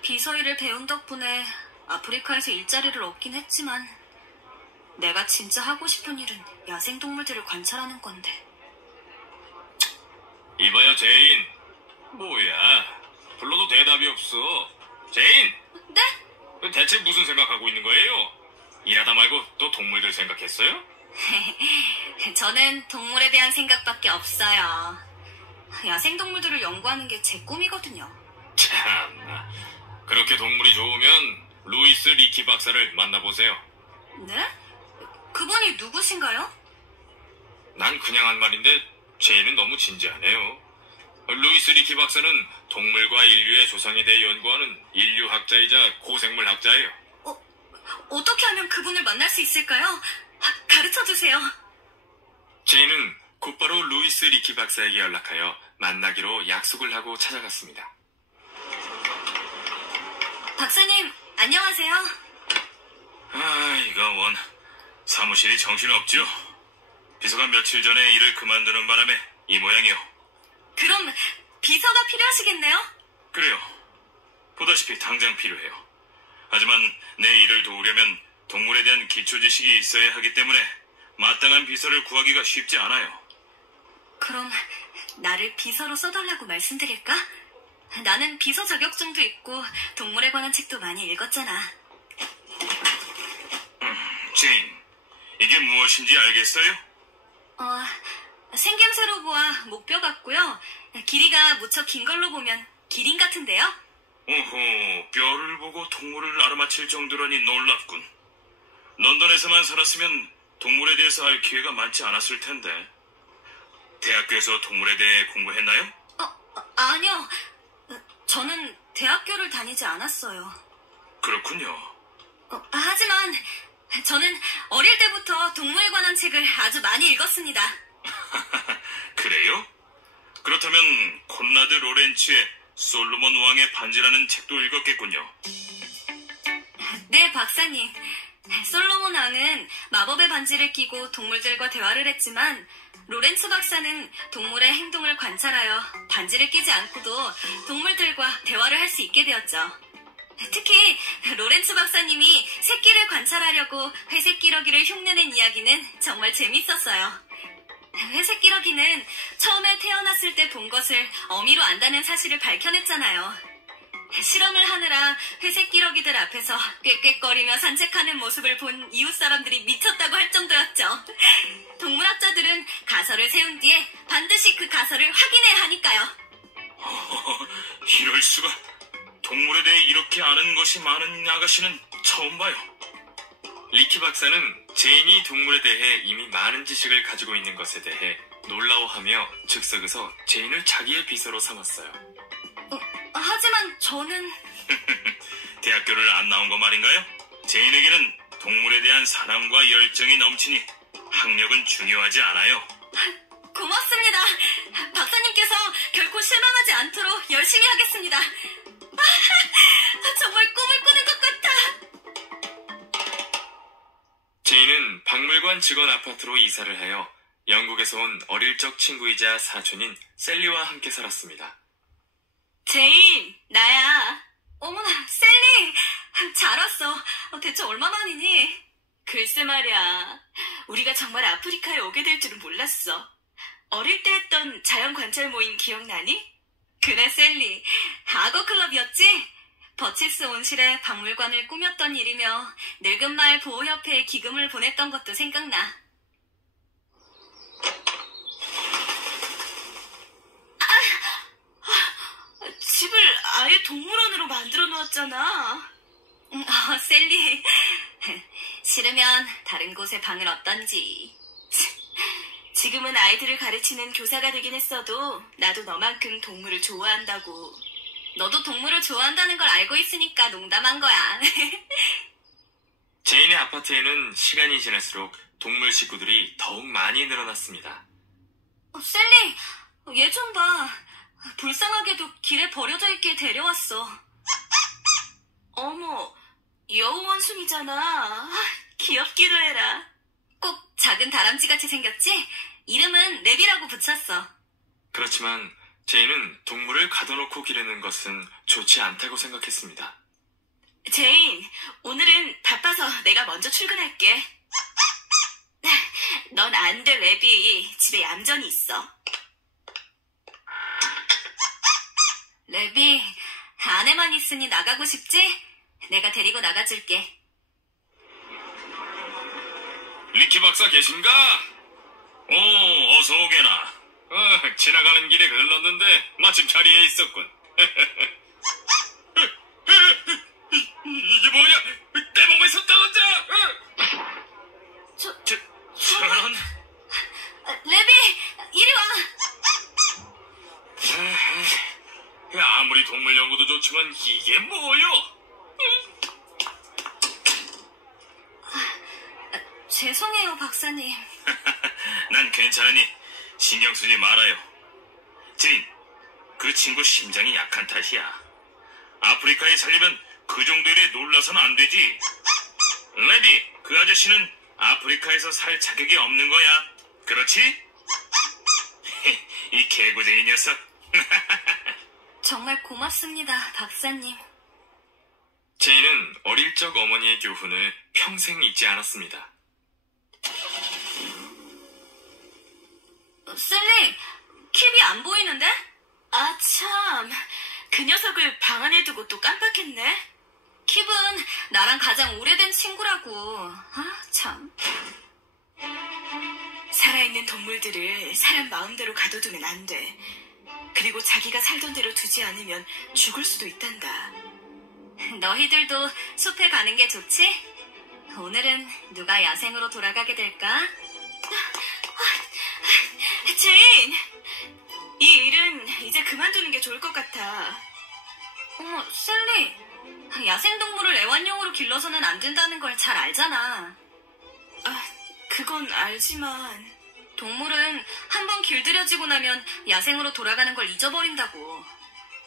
비서일을 배운 덕분에 아프리카에서 일자리를 얻긴 했지만 내가 진짜 하고 싶은 일은 야생동물들을 관찰하는 건데. 이봐요, 제인. 뭐야? 불러도 대답이 없어. 제인! 네? 대체 무슨 생각하고 있는 거예요? 일하다 말고 또 동물들 생각했어요? 저는 동물에 대한 생각밖에 없어요. 야생동물들을 연구하는 게 제 꿈이거든요. 참나. 그렇게 동물이 좋으면 루이스 리키 박사를 만나보세요. 네? 그분이 누구신가요? 난 그냥 한 말인데 제이는 너무 진지하네요. 루이스 리키 박사는 동물과 인류의 조상에 대해 연구하는 인류학자이자 고생물학자예요. 어떻게 하면 그분을 만날 수 있을까요? 가르쳐주세요. 제이는 곧바로 루이스 리키 박사에게 연락하여 만나기로 약속을 하고 찾아갔습니다. 박사님, 안녕하세요. 이거 원. 사무실이 정신없죠? 비서가 며칠 전에 일을 그만두는 바람에 이 모양이요. 그럼 비서가 필요하시겠네요? 그래요. 보다시피 당장 필요해요. 하지만 내 일을 도우려면 동물에 대한 기초 지식이 있어야 하기 때문에 마땅한 비서를 구하기가 쉽지 않아요. 그럼 나를 비서로 써달라고 말씀드릴까? 나는 비서 자격증도 있고 동물에 관한 책도 많이 읽었잖아. 제인, 이게 무엇인지 알겠어요? 생김새로 보아 목뼈 같고요. 길이가 무척 긴 걸로 보면 기린 같은데요? 오호, 뼈를 보고 동물을 알아맞힐 정도라니 놀랍군. 런던에서만 살았으면 동물에 대해서 알 기회가 많지 않았을 텐데. 대학교에서 동물에 대해 공부했나요? 아니요. 저는 대학교를 다니지 않았어요. 그렇군요. 하지만 저는 어릴 때부터 동물에 관한 책을 아주 많이 읽었습니다. 그래요? 그렇다면 콘라드 로렌츠의 솔로몬 왕의 반지라는 책도 읽었겠군요. 네, 박사님. 솔로몬 왕은 마법의 반지를 끼고 동물들과 대화를 했지만 로렌츠 박사는 동물의 행동을 관찰하여 반지를 끼지 않고도 동물들과 대화를 할 수 있게 되었죠. 특히 로렌츠 박사님이 새끼를 관찰하려고 회색기러기를 흉내낸 이야기는 정말 재밌었어요. 회색기러기는 처음에 태어났을 때 본 것을 어미로 안다는 사실을 밝혀냈잖아요. 실험을 하느라 회색기러기들 앞에서 꾀꾀거리며 산책하는 모습을 본 이웃 사람들이 미쳤다고 할 정도였죠. 동물학자들은 가설을 세운 뒤에 반드시 그 가설을 확인해야 하니까요. 이럴 수가. 동물에 대해 이렇게 아는 것이 많은 아가씨는 처음 봐요. 리키 박사는 제인이 동물에 대해 이미 많은 지식을 가지고 있는 것에 대해 놀라워하며 즉석에서 제인을 자기의 비서로 삼았어요. 하지만 저는... 대학교를 안 나온 거 말인가요? 제인에게는 동물에 대한 사랑과 열정이 넘치니 학력은 중요하지 않아요. 고맙습니다. 박사님께서 결코 실망하지 않도록 열심히 하겠습니다. 정말 꿈을 꾸는 것 같아. 제인은 박물관 직원 아파트로 이사를 하여 영국에서 온 어릴 적 친구이자 사촌인 셀리와 함께 살았습니다. 제인, 나야. 어머나, 셀리. 잘 왔어. 대체 얼마 만이니? 글쎄 말이야. 우리가 정말 아프리카에 오게 될 줄은 몰랐어. 어릴 때 했던 자연 관찰 모임 기억나니? 그래, 셀리. 악어클럽이었지? 버치스 온실에 박물관을 꾸몄던 일이며 늙은 말 보호협회에 기금을 보냈던 것도 생각나. 집을 아예 동물원으로 만들어 놓았잖아. 셀리. 싫으면 다른 곳에 방을 얻던지. 지금은 아이들을 가르치는 교사가 되긴 했어도 나도 너만큼 동물을 좋아한다고. 너도 동물을 좋아한다는 걸 알고 있으니까 농담한 거야. 제인의 아파트에는 시간이 지날수록 동물 식구들이 더욱 많이 늘어났습니다. 셀리, 얘 좀 봐. 불쌍하게도 길에 버려져 있길 데려왔어. 어머, 여우 원숭이잖아. 귀엽기도 해라. 꼭 작은 다람쥐같이 생겼지? 이름은 랩이라고 붙였어. 그렇지만 제인은 동물을 가둬놓고 기르는 것은 좋지 않다고 생각했습니다. 제인, 오늘은 바빠서 내가 먼저 출근할게. 넌 안 돼, 랩이. 집에 얌전히 있어. 랩이, 안에만 있으니 나가고 싶지? 내가 데리고 나가줄게. 리키 박사 계신가? 어서 오게나. 지나가는 길에 들렀는데 마침 자리에 있었군. 이게 뭐야? 내 몸에서 떨어져! 저런... 랩이, 이리 와! 아무리 동물 연구도 좋지만 이게 뭐요? 죄송해요, 박사님. 난 괜찮으니 신경 쓰지 말아요. 제인, 그 친구 심장이 약한 탓이야. 아프리카에 살려면 그 정도 일에 놀라서는 안 되지. 레디, 그 아저씨는 아프리카에서 살 자격이 없는 거야. 그렇지? 이 개구쟁이 녀석. 정말 고맙습니다, 박사님. 제인은 어릴 적 어머니의 교훈을 평생 잊지 않았습니다. 셀리, 킵이 안 보이는데? 아, 참. 그 녀석을 방 안에 두고 또 깜빡했네. 킵은 나랑 가장 오래된 친구라고. 아, 참. 살아있는 동물들을 사람 마음대로 가둬두면 안 돼. 그리고 자기가 살던 대로 두지 않으면 죽을 수도 있단다. 너희들도 숲에 가는 게 좋지? 오늘은 누가 야생으로 돌아가게 될까? 제인! 이 일은 이제 그만두는 게 좋을 것 같아. 어머, 셀리. 야생동물을 애완용으로 길러서는 안 된다는 걸 잘 알잖아. 그건 알지만... 동물은 한번 길들여지고 나면 야생으로 돌아가는 걸 잊어버린다고.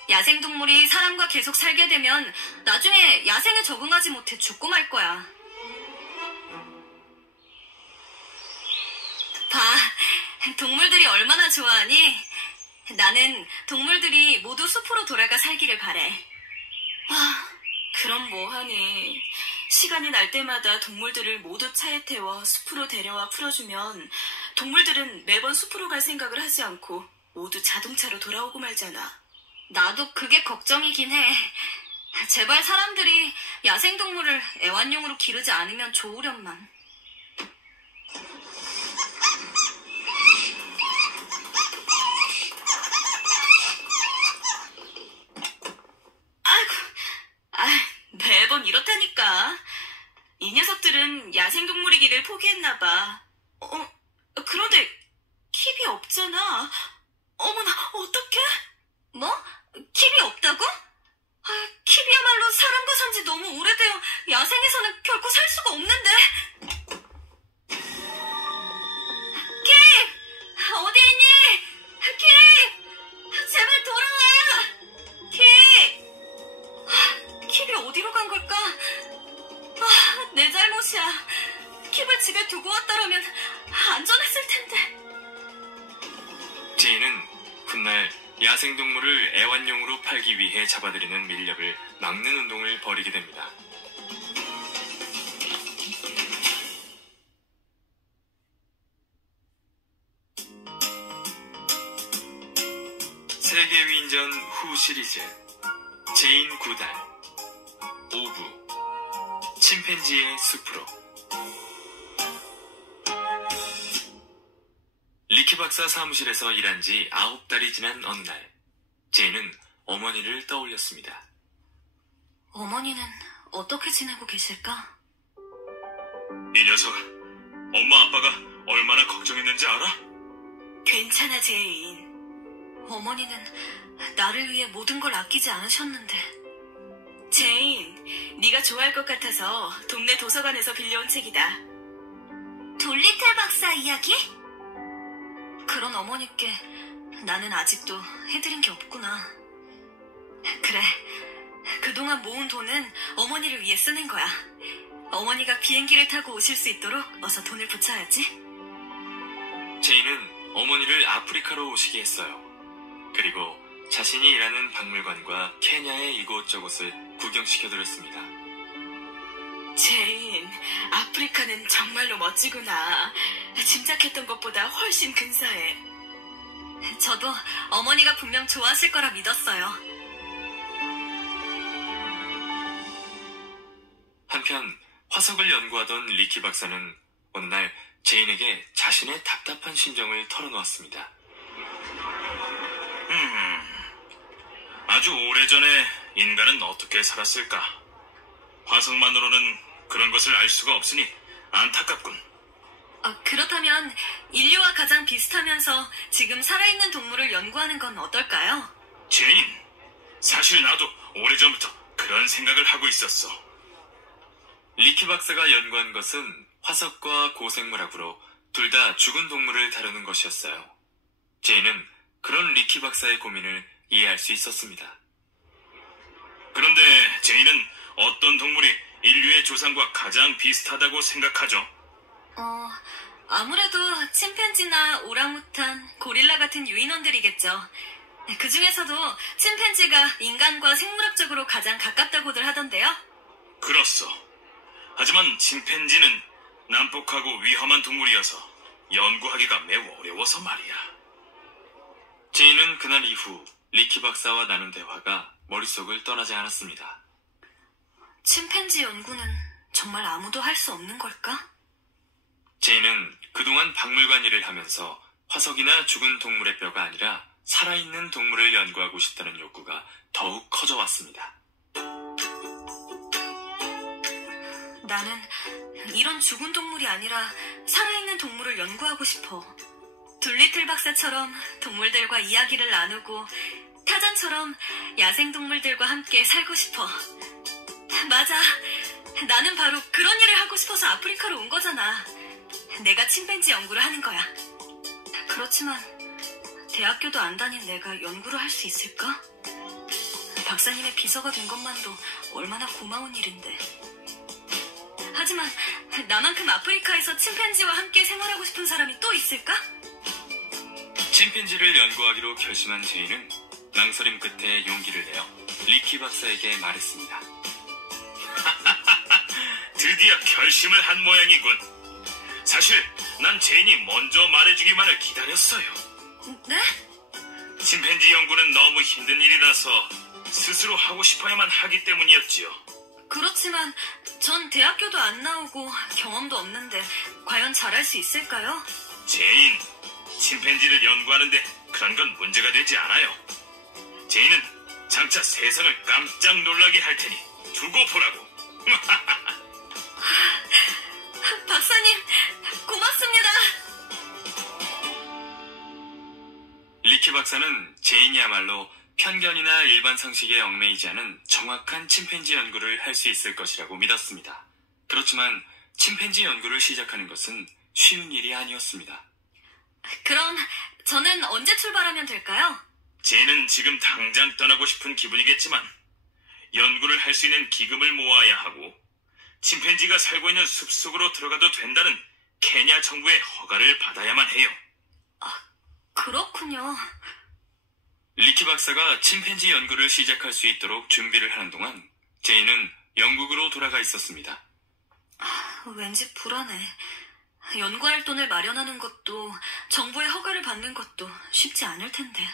야생동물이 사람과 계속 살게 되면 나중에 야생에 적응하지 못해 죽고 말 거야. 봐, 동물들이 얼마나 좋아하니? 나는 동물들이 모두 숲으로 돌아가 살기를 바래. 그럼 뭐하니. 시간이 날 때마다 동물들을 모두 차에 태워 숲으로 데려와 풀어주면 동물들은 매번 숲으로 갈 생각을 하지 않고 모두 자동차로 돌아오고 말잖아. 나도 그게 걱정이긴 해. 제발 사람들이 야생동물을 애완용으로 기르지 않으면 좋으련만. 매번 이렇다니까. 이 녀석들은 야생동물이기를 포기했나봐. 그런데 킵이 없잖아. 어머나, 어떡해? 뭐? 킵이 없다고? 킵이야말로 사람과 산 지 너무 오래되어 야생에서는 결코 살 수가 없는데. 킵! 어디 있니? 킵! 제발 돌아와! 킵! 킵이 어디로 간 걸까? 내 잘못이야. 킵을 집에 두고 왔다라면 안전했을 텐데. 제인은 훗날 야생동물을 애완용으로 팔기 위해 잡아들이는 밀렵을 막는 운동을 벌이게 됩니다. 세계 위인전 후 시리즈 제인 구달 5부 침팬지의 숲으로. 리키 박사 사무실에서 일한 지 9달이 지난 어느 날, 제인은 어머니를 떠올렸습니다. 어머니는 어떻게 지내고 계실까? 이 녀석, 엄마 아빠가 얼마나 걱정했는지 알아? 괜찮아, 제인. 어머니는 나를 위해 모든 걸 아끼지 않으셨는데. 제인, 네가 좋아할 것 같아서 동네 도서관에서 빌려온 책이다. 돌리틀 박사 이야기? 그런 어머니께 나는 아직도 해드린 게 없구나. 그래, 그동안 모은 돈은 어머니를 위해 쓰는 거야. 어머니가 비행기를 타고 오실 수 있도록 어서 돈을 붙여야지. 제인은 어머니를 아프리카로 오시게 했어요. 그리고 자신이 일하는 박물관과 케냐의 이곳저곳을 구경시켜드렸습니다. 제인, 아프리카는 정말로 멋지구나. 짐작했던 것보다 훨씬 근사해. 저도 어머니가 분명 좋아하실 거라 믿었어요. 한편 화석을 연구하던 리키 박사는 어느 날 제인에게 자신의 답답한 심정을 털어놓았습니다. 아주 오래전에 인간은 어떻게 살았을까? 화석만으로는 그런 것을 알 수가 없으니 안타깝군. 그렇다면 인류와 가장 비슷하면서 지금 살아있는 동물을 연구하는 건 어떨까요? 제인, 사실 나도 오래전부터 그런 생각을 하고 있었어. 리키 박사가 연구한 것은 화석과 고생물학으로 둘 다 죽은 동물을 다루는 것이었어요. 제인은 그런 리키 박사의 고민을 이해할 수 있었습니다. 그런데 제인은 어떤 동물이 인류의 조상과 가장 비슷하다고 생각하죠? 아무래도 침팬지나 오랑우탄, 고릴라 같은 유인원들이겠죠. 그 중에서도 침팬지가 인간과 생물학적으로 가장 가깝다고들 하던데요. 그렇소. 하지만 침팬지는 난폭하고 위험한 동물이어서 연구하기가 매우 어려워서 말이야. 제인은 그날 이후 리키 박사와 나눈 대화가 머릿속을 떠나지 않았습니다. 침팬지 연구는 정말 아무도 할 수 없는 걸까? 제인은 그동안 박물관 일을 하면서 화석이나 죽은 동물의 뼈가 아니라 살아있는 동물을 연구하고 싶다는 욕구가 더욱 커져왔습니다. 나는 이런 죽은 동물이 아니라 살아있는 동물을 연구하고 싶어. 둘리틀 박사처럼 동물들과 이야기를 나누고 타잔처럼 야생동물들과 함께 살고 싶어. 맞아. 나는 바로 그런 일을 하고 싶어서 아프리카로 온 거잖아. 내가 침팬지 연구를 하는 거야. 그렇지만 대학교도 안 다닌 내가 연구를 할 수 있을까? 박사님의 비서가 된 것만도 얼마나 고마운 일인데. 하지만 나만큼 아프리카에서 침팬지와 함께 생활하고 싶은 사람이 또 있을까? 침팬지를 연구하기로 결심한 제인은 망설임 끝에 용기를 내어 리키 박사에게 말했습니다. 드디어 결심을 한 모양이군. 사실 난 제인이 먼저 말해주기만을 기다렸어요. 네? 침팬지 연구는 너무 힘든 일이라서 스스로 하고 싶어야만 하기 때문이었지요. 그렇지만 전 대학교도 안 나오고 경험도 없는데 과연 잘할 수 있을까요? 제인, 침팬지를 연구하는데 그런 건 문제가 되지 않아요. 제인은 장차 세상을 깜짝 놀라게 할 테니 두고 보라고. 박사님, 고맙습니다. 리키 박사는 제인이야말로 편견이나 일반 상식에 얽매이지 않은 정확한 침팬지 연구를 할 수 있을 것이라고 믿었습니다. 그렇지만 침팬지 연구를 시작하는 것은 쉬운 일이 아니었습니다. 그럼 저는 언제 출발하면 될까요? 제인은 지금 당장 떠나고 싶은 기분이겠지만 연구를 할 수 있는 기금을 모아야 하고 침팬지가 살고 있는 숲속으로 들어가도 된다는 케냐 정부의 허가를 받아야만 해요. 그렇군요. 리키 박사가 침팬지 연구를 시작할 수 있도록 준비를 하는 동안 제인은 영국으로 돌아가 있었습니다. 왠지 불안해. 연구할 돈을 마련하는 것도 정부의 허가를 받는 것도 쉽지 않을 텐데.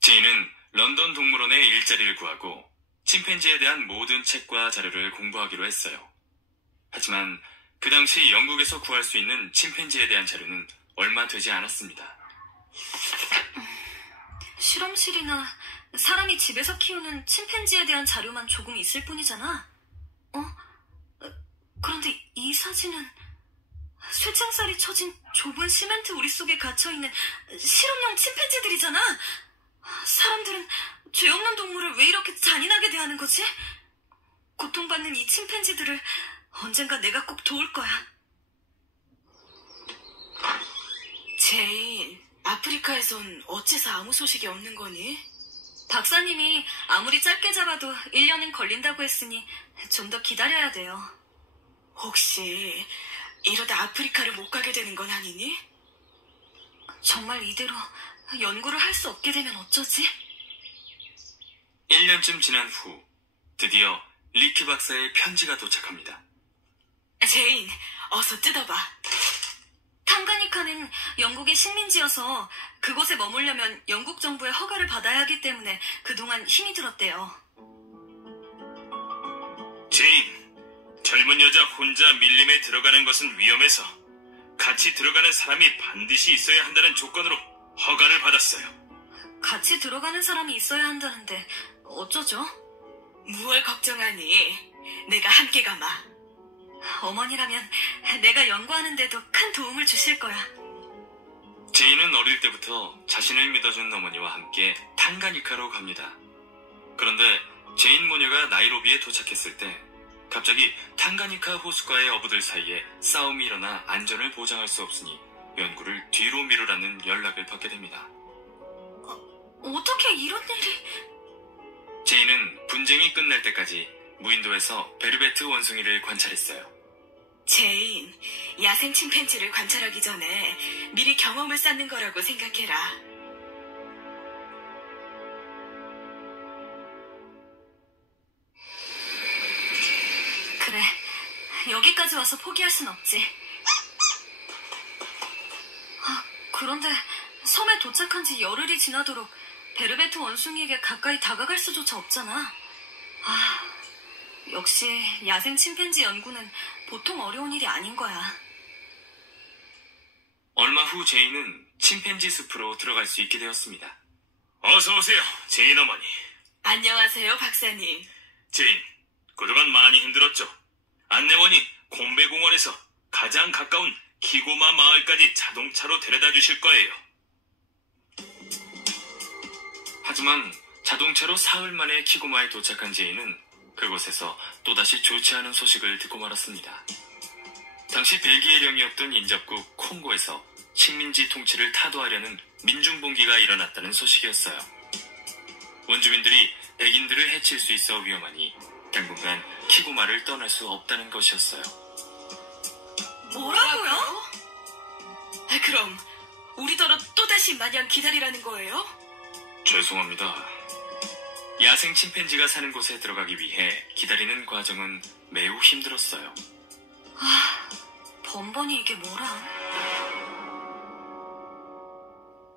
제인은 런던 동물원에 일자리를 구하고 침팬지에 대한 모든 책과 자료를 공부하기로 했어요. 하지만 그 당시 영국에서 구할 수 있는 침팬지에 대한 자료는 얼마 되지 않았습니다. 실험실이나 사람이 집에서 키우는 침팬지에 대한 자료만 조금 있을 뿐이잖아. 그런데 이 사진은 쇠창살이 쳐진 좁은 시멘트 우리 속에 갇혀있는 실험용 침팬지들이잖아. 사람들은 죄 없는 동물을 왜 이렇게 잔인하게 대하는 거지? 고통받는 이 침팬지들을 언젠가 내가 꼭 도울 거야. 제인, 아프리카에선 어째서 아무 소식이 없는 거니? 박사님이 아무리 짧게 잡아도 1년은 걸린다고 했으니 좀 더 기다려야 돼요. 혹시 이러다 아프리카를 못 가게 되는 건 아니니? 정말 이대로 연구를 할 수 없게 되면 어쩌지? 1년쯤 지난 후 드디어 리키 박사의 편지가 도착합니다. 제인, 어서 뜯어봐. 탕가니카는 영국의 식민지여서 그곳에 머물려면 영국 정부의 허가를 받아야 하기 때문에 그동안 힘이 들었대요. 제인, 젊은 여자 혼자 밀림에 들어가는 것은 위험해서 같이 들어가는 사람이 반드시 있어야 한다는 조건으로 허가를 받았어요. 같이 들어가는 사람이 있어야 한다는데 어쩌죠? 무얼 걱정하니? 내가 함께 가마. 어머니라면 내가 연구하는데도 큰 도움을 주실 거야. 제인은 어릴 때부터 자신을 믿어준 어머니와 함께 탕가니카로 갑니다. 그런데 제인 모녀가 나이로비에 도착했을 때 갑자기 탕가니카 호수가의 어부들 사이에 싸움이 일어나 안전을 보장할 수 없으니 연구를 뒤로 미루라는 연락을 받게 됩니다. 어떻게 이런 일이... 제인은 분쟁이 끝날 때까지 무인도에서 베르베트 원숭이를 관찰했어요. 제인, 야생 침팬지를 관찰하기 전에 미리 경험을 쌓는 거라고 생각해라. 그래, 여기까지 와서 포기할 순 없지. 그런데 섬에 도착한 지 열흘이 지나도록 베르베트 원숭이에게 가까이 다가갈 수조차 없잖아. 역시 야생 침팬지 연구는 보통 어려운 일이 아닌 거야. 얼마 후 제인은 침팬지 숲으로 들어갈 수 있게 되었습니다. 어서 오세요, 제인 어머니. 안녕하세요, 박사님. 제인, 그동안 많이 힘들었죠? 안내원이 곰베공원에서 가장 가까운 키고마 마을까지 자동차로 데려다 주실 거예요. 하지만 자동차로 사흘 만에 키고마에 도착한 제인은 그곳에서 또다시 좋지 않은 소식을 듣고 말았습니다. 당시 벨기에령이었던 인접국 콩고에서 식민지 통치를 타도하려는 민중봉기가 일어났다는 소식이었어요. 원주민들이 백인들을 해칠 수 있어 위험하니 당분간 키고마를 떠날 수 없다는 것이었어요. 뭐라고요? 그럼 우리더러 또다시 마냥 기다리라는 거예요? 죄송합니다. 야생 침팬지가 사는 곳에 들어가기 위해 기다리는 과정은 매우 힘들었어요. 번번이 이게 뭐라?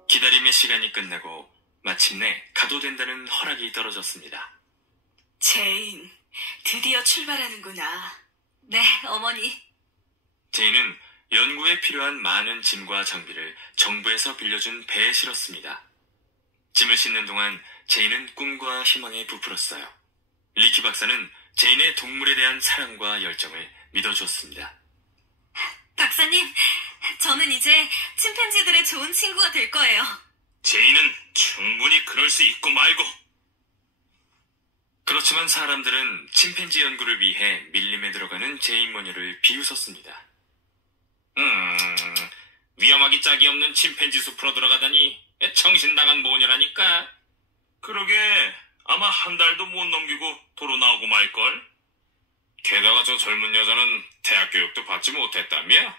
기다림의 시간이 끝나고 마침내 가도 된다는 허락이 떨어졌습니다. 제인, 드디어 출발하는구나. 네, 어머니. 제인은 연구에 필요한 많은 짐과 장비를 정부에서 빌려준 배에 실었습니다. 짐을 싣는 동안 제인은 꿈과 희망에 부풀었어요. 리키 박사는 제인의 동물에 대한 사랑과 열정을 믿어주었습니다. 박사님, 저는 이제 침팬지들의 좋은 친구가 될 거예요. 제인은 충분히 그럴 수 있고 말고. 그렇지만 사람들은 침팬지 연구를 위해 밀림에 들어가는 제인 모녀를 비웃었습니다. 위험하기 짝이 없는 침팬지 숲으로 들어가다니 정신 나간 모녀라니까. 그러게 아마 한 달도 못 넘기고 도로 나오고 말걸. 게다가 저 젊은 여자는 대학 교육도 받지 못했다며?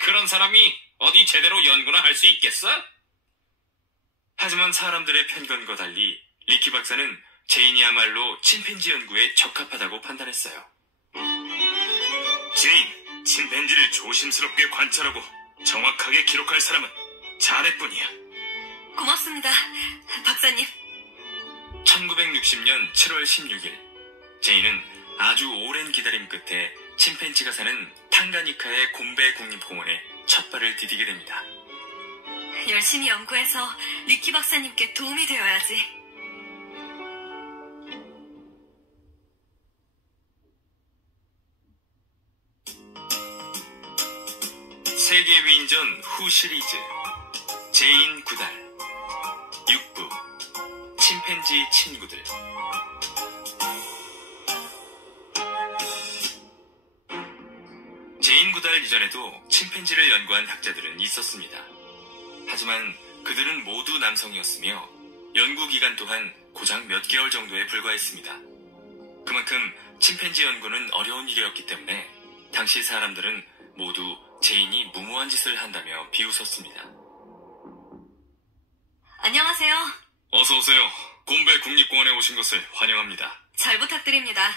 그런 사람이 어디 제대로 연구나 할 수 있겠어? 하지만 사람들의 편견과 달리 리키 박사는 제인이야말로 침팬지 연구에 적합하다고 판단했어요. 제인, 침팬지를 조심스럽게 관찰하고 정확하게 기록할 사람은 자네뿐이야. 고맙습니다, 박사님. 1960년 7월 16일, 제인은 아주 오랜 기다림 끝에 침팬지가 사는 탕가니카의 곰베 국립공원에 첫 발을 디디게 됩니다. 열심히 연구해서 리키 박사님께 도움이 되어야지. 세계 위인전 후 시리즈 제인 구달 6부 침팬지 친구들. 제인 구달 이전에도 침팬지를 연구한 학자들은 있었습니다. 하지만 그들은 모두 남성이었으며 연구 기간 또한 고작 몇 개월 정도에 불과했습니다. 그만큼 침팬지 연구는 어려운 일이었기 때문에 당시 사람들은 모두 제인이 무모한 짓을 한다며 비웃었습니다. 안녕하세요. 어서 오세요. 곰베 국립공원에 오신 것을 환영합니다. 잘 부탁드립니다.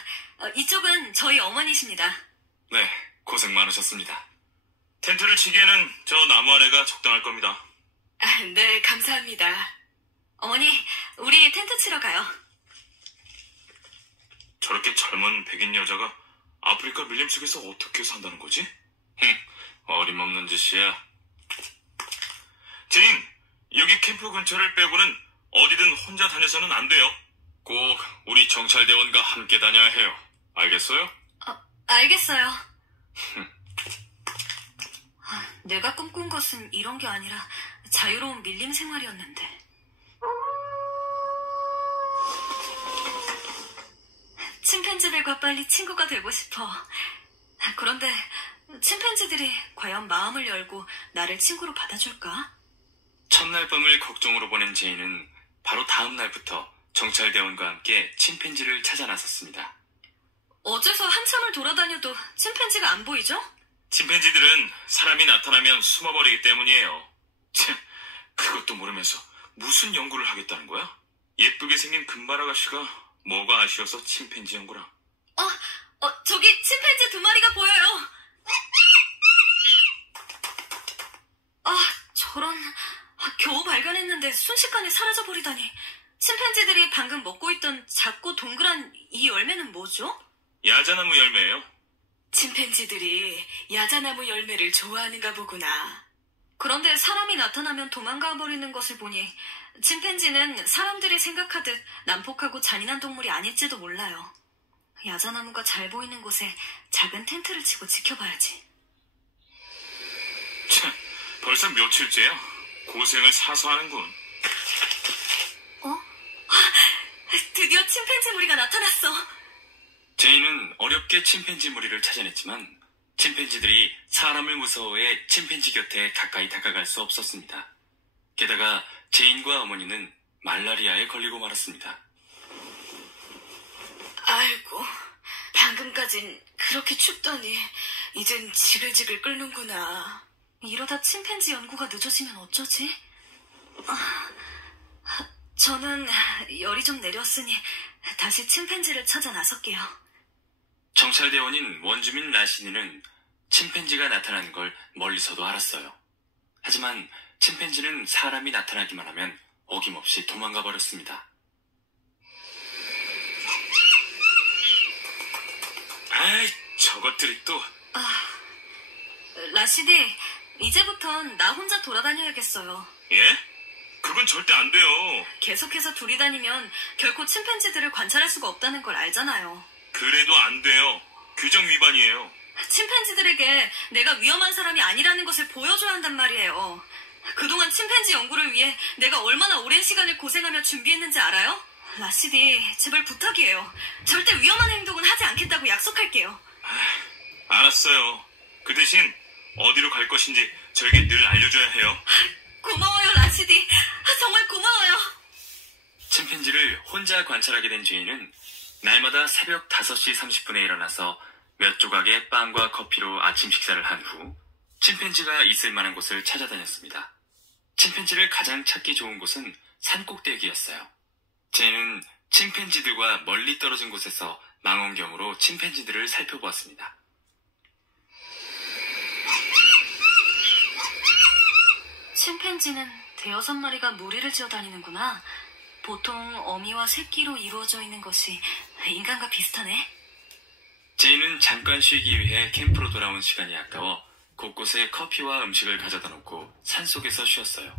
이쪽은 저희 어머니십니다. 네, 고생 많으셨습니다. 텐트를 치기에는 저 나무 아래가 적당할 겁니다. 네, 감사합니다. 어머니, 우리 텐트 치러 가요. 저렇게 젊은 백인 여자가 아프리카 밀림 속에서 어떻게 산다는 거지? 어림없는 짓이야. 제인, 여기 캠프 근처를 빼고는 어디든 혼자 다녀서는 안 돼요. 꼭 우리 정찰대원과 함께 다녀야 해요. 알겠어요? 알겠어요. 내가 꿈꾼 것은 이런 게 아니라 자유로운 밀림 생활이었는데. 침팬지들과 빨리 친구가 되고 싶어. 그런데 침팬지들이 과연 마음을 열고 나를 친구로 받아줄까? 첫날 밤을 걱정으로 보낸 제인은 바로 다음 날부터 정찰대원과 함께 침팬지를 찾아 나섰습니다. 어제서 한참을 돌아다녀도 침팬지가 안 보이죠? 침팬지들은 사람이 나타나면 숨어버리기 때문이에요. 참, 그것도 모르면서 무슨 연구를 하겠다는 거야? 예쁘게 생긴 금발 아가씨가 뭐가 아쉬워서 침팬지 연구라. 저기 침팬지 2마리가 보여요. 저런. 겨우 발견했는데 순식간에 사라져버리다니. 침팬지들이 방금 먹고 있던 작고 동그란 이 열매는 뭐죠? 야자나무 열매예요. 침팬지들이 야자나무 열매를 좋아하는가 보구나. 그런데 사람이 나타나면 도망가 버리는 것을 보니 침팬지는 사람들이 생각하듯 난폭하고 잔인한 동물이 아닐지도 몰라요. 야자나무가 잘 보이는 곳에 작은 텐트를 치고 지켜봐야지. 참, 벌써 며칠째야. 고생을 사서 하는군. 드디어 침팬지 무리가 나타났어. 제인은 어렵게 침팬지 무리를 찾아냈지만 침팬지들이 사람을 무서워해 침팬지 곁에 가까이 다가갈 수 없었습니다. 게다가 제인과 어머니는 말라리아에 걸리고 말았습니다. 아이고, 방금까진 그렇게 춥더니 이젠 지글지글 끓는구나. 이러다 침팬지 연구가 늦어지면 어쩌지? 저는 열이 좀 내렸으니 다시 침팬지를 찾아 나설게요. 정찰대원인 원주민 라시니는 침팬지가 나타나는 걸 멀리서도 알았어요. 하지만 침팬지는 사람이 나타나기만 하면 어김없이 도망가 버렸습니다. 아이, 저것들이 또. 라시디, 이제부턴 나 혼자 돌아다녀야겠어요. 예? 그건 절대 안 돼요. 계속해서 둘이 다니면 결코 침팬지들을 관찰할 수가 없다는 걸 알잖아요. 그래도 안 돼요. 규정 위반이에요. 침팬지들에게 내가 위험한 사람이 아니라는 것을 보여줘야 한단 말이에요. 그동안 침팬지 연구를 위해 내가 얼마나 오랜 시간을 고생하며 준비했는지 알아요? 라시디, 제발 부탁이에요. 절대 위험한 행동은 하지 않겠다고 약속할게요. 알았어요. 그 대신 어디로 갈 것인지 저에게 늘 알려줘야 해요. 고마워요, 라시디. 정말 고마워요. 침팬지를 혼자 관찰하게 된 제인은 날마다 새벽 5시 30분에 일어나서 몇 조각의 빵과 커피로 아침 식사를 한 후 침팬지가 있을 만한 곳을 찾아다녔습니다. 침팬지를 가장 찾기 좋은 곳은 산꼭대기였어요. 제인은 침팬지들과 멀리 떨어진 곳에서 망원경으로 침팬지들을 살펴보았습니다. 침팬지는 5-마리가 무리를 지어 다니는구나. 보통 어미와 새끼로 이루어져 있는 것이 인간과 비슷하네. 제인은 잠깐 쉬기 위해 캠프로 돌아온 시간이 아까워 곳곳에 커피와 음식을 가져다 놓고 산속에서 쉬었어요.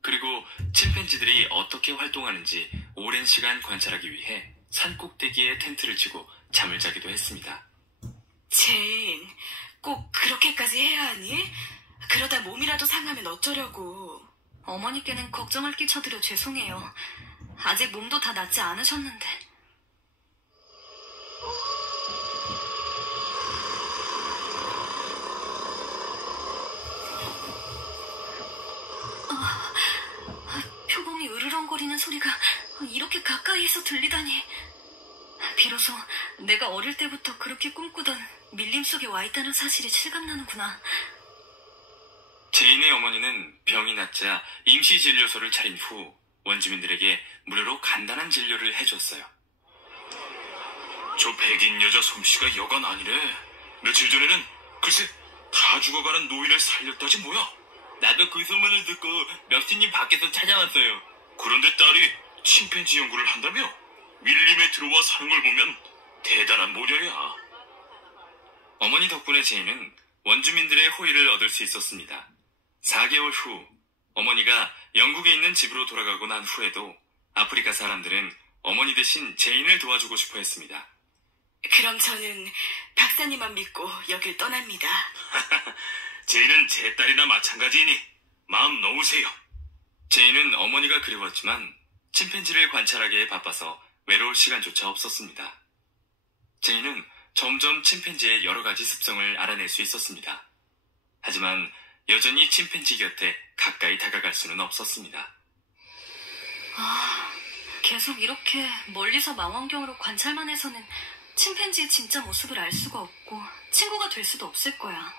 그리고 침팬지들이 어떻게 활동하는지 오랜 시간 관찰하기 위해 산꼭대기에 텐트를 치고 잠을 자기도 했습니다. 제인, 꼭 그렇게까지 해야 하니? 그러다 몸이라도 상하면 어쩌려고. 어머니께는 걱정을 끼쳐드려 죄송해요. 아직 몸도 다 낫지 않으셨는데. 표범이 으르렁거리는 소리가 이렇게 가까이에서 들리다니. 비로소 내가 어릴 때부터 그렇게 꿈꾸던 밀림 속에 와 있다는 사실이 실감나는구나. 제인의 어머니는 병이 낫자 임시진료소를 차린 후 원주민들에게 무료로 간단한 진료를 해줬어요. 저 백인 여자 솜씨가 여간 아니네. 며칠 전에는 글쎄 다 죽어가는 노인을 살렸다지 뭐야. 나도 그 소문을 듣고 멱시님 밖에서 찾아왔어요. 그런데 딸이 침팬지 연구를 한다며? 밀림에 들어와 사는 걸 보면 대단한 모녀야. 어머니 덕분에 제인은 원주민들의 호의를 얻을 수 있었습니다. 4개월 후 어머니가 영국에 있는 집으로 돌아가고 난 후에도 아프리카 사람들은 어머니 대신 제인을 도와주고 싶어 했습니다. 그럼 저는 박사님만 믿고 여길 떠납니다. 제인은 제 딸이나 마찬가지이니 마음 놓으세요. 제인은 어머니가 그리웠지만 침팬지를 관찰하기에 바빠서 외로울 시간조차 없었습니다. 제인은 점점 침팬지의 여러 가지 습성을 알아낼 수 있었습니다. 하지만 여전히 침팬지 곁에 가까이 다가갈 수는 없었습니다. 계속 이렇게 멀리서 망원경으로 관찰만 해서는 침팬지의 진짜 모습을 알 수가 없고 친구가 될 수도 없을 거야.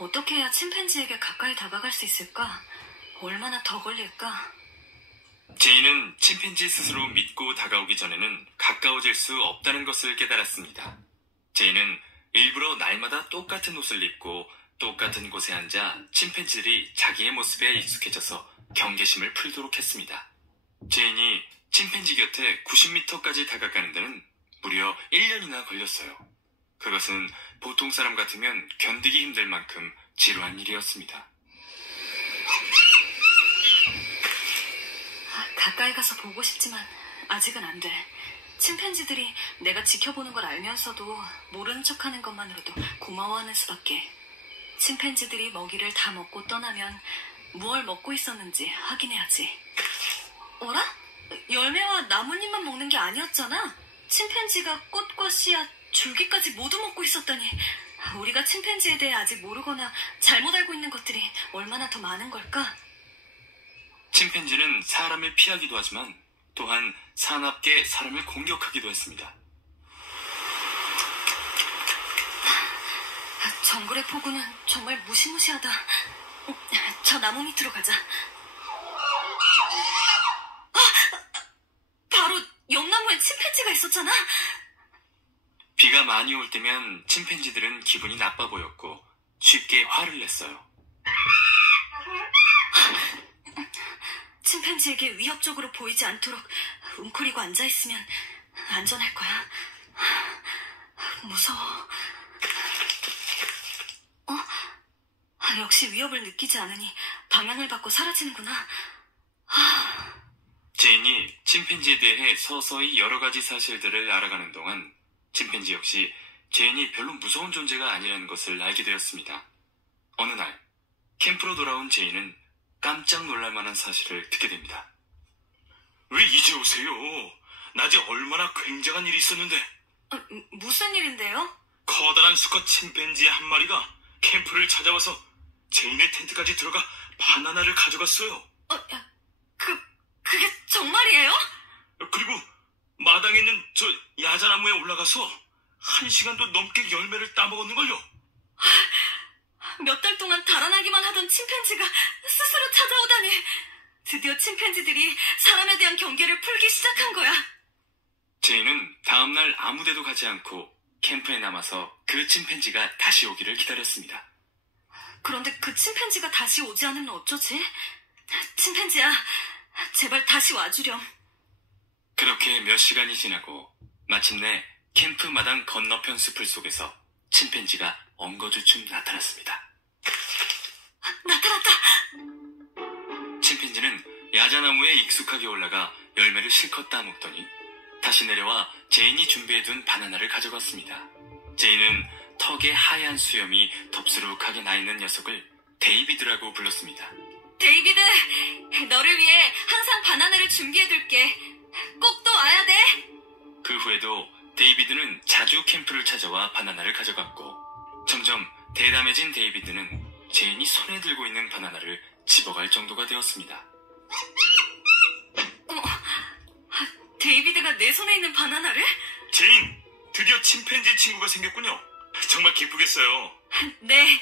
어떻게 해야 침팬지에게 가까이 다가갈 수 있을까? 얼마나 더 걸릴까? 제인은 침팬지 스스로 믿고 다가오기 전에는 가까워질 수 없다는 것을 깨달았습니다. 제인은 일부러 날마다 똑같은 옷을 입고 똑같은 곳에 앉아 침팬지들이 자기의 모습에 익숙해져서 경계심을 풀도록 했습니다. 제인이 침팬지 곁에 90m까지 다가가는 데는 무려 1년이나 걸렸어요. 그것은 보통 사람 같으면 견디기 힘들 만큼 지루한 일이었습니다. 가까이 가서 보고 싶지만 아직은 안 돼. 침팬지들이 내가 지켜보는 걸 알면서도 모르는 척하는 것만으로도 고마워하는 수밖에. 침팬지들이 먹이를 다 먹고 떠나면 무얼 먹고 있었는지 확인해야지. 어라? 열매와 나뭇잎만 먹는 게 아니었잖아. 침팬지가 꽃과 씨앗, 줄기까지 모두 먹고 있었다니. 우리가 침팬지에 대해 아직 모르거나 잘못 알고 있는 것들이 얼마나 더 많은 걸까? 침팬지는 사람을 피하기도 하지만 또한 사납게 사람을 공격하기도 했습니다. 정글의 폭우는 정말 무시무시하다. 저 나무 밑으로 가자. 바로 옆 나무에 침팬지가 있었잖아. 비가 많이 올 때면 침팬지들은 기분이 나빠 보였고 쉽게 화를 냈어요. 침팬지에게 위협적으로 보이지 않도록 웅크리고 앉아있으면 안전할 거야. 무서워. 역시 위협을 느끼지 않으니 방향을 바꿔 사라지는구나. 제인이 침팬지에 대해 서서히 여러 가지 사실들을 알아가는 동안 침팬지 역시 제인이 별로 무서운 존재가 아니라는 것을 알게 되었습니다. 어느 날 캠프로 돌아온 제인은 깜짝 놀랄 만한 사실을 듣게 됩니다. 왜 이제 오세요? 낮에 얼마나 굉장한 일이 있었는데. 무슨 일인데요? 커다란 수컷 침팬지 한 마리가 캠프를 찾아와서 제인의 텐트까지 들어가 바나나를 가져갔어요. 그게 정말이에요? 그리고 마당에 있는 저 야자나무에 올라가서 1시간도 넘게 열매를 따먹었는걸요. 몇 달 동안 달아나기만 하던 침팬지가 스스로 찾아오다니. 드디어 침팬지들이 사람에 대한 경계를 풀기 시작한 거야. 제인은 다음날 아무데도 가지 않고 캠프에 남아서 그 침팬지가 다시 오기를 기다렸습니다. 그런데 그 침팬지가 다시 오지 않으면 어쩌지? 침팬지야, 제발 다시 와주렴. 그렇게 몇 시간이 지나고 마침내 캠프 마당 건너편 숲을 속에서 침팬지가 엉거주춤 나타났습니다. 나타났다! 침팬지는 야자나무에 익숙하게 올라가 열매를 실컷 따먹더니 다시 내려와 제인이 준비해둔 바나나를 가져갔습니다. 제인은 턱에 하얀 수염이 덥수룩하게 나있는 녀석을 데이비드라고 불렀습니다. 데이비드, 너를 위해 항상 바나나를 준비해둘게. 꼭 또 와야 돼. 그 후에도 데이비드는 자주 캠프를 찾아와 바나나를 가져갔고, 점점 대담해진 데이비드는 제인이 손에 들고 있는 바나나를 집어갈 정도가 되었습니다. 데이비드가 내 손에 있는 바나나를? 제인, 드디어 침팬지 친구가 생겼군요. 정말 기쁘겠어요. 네,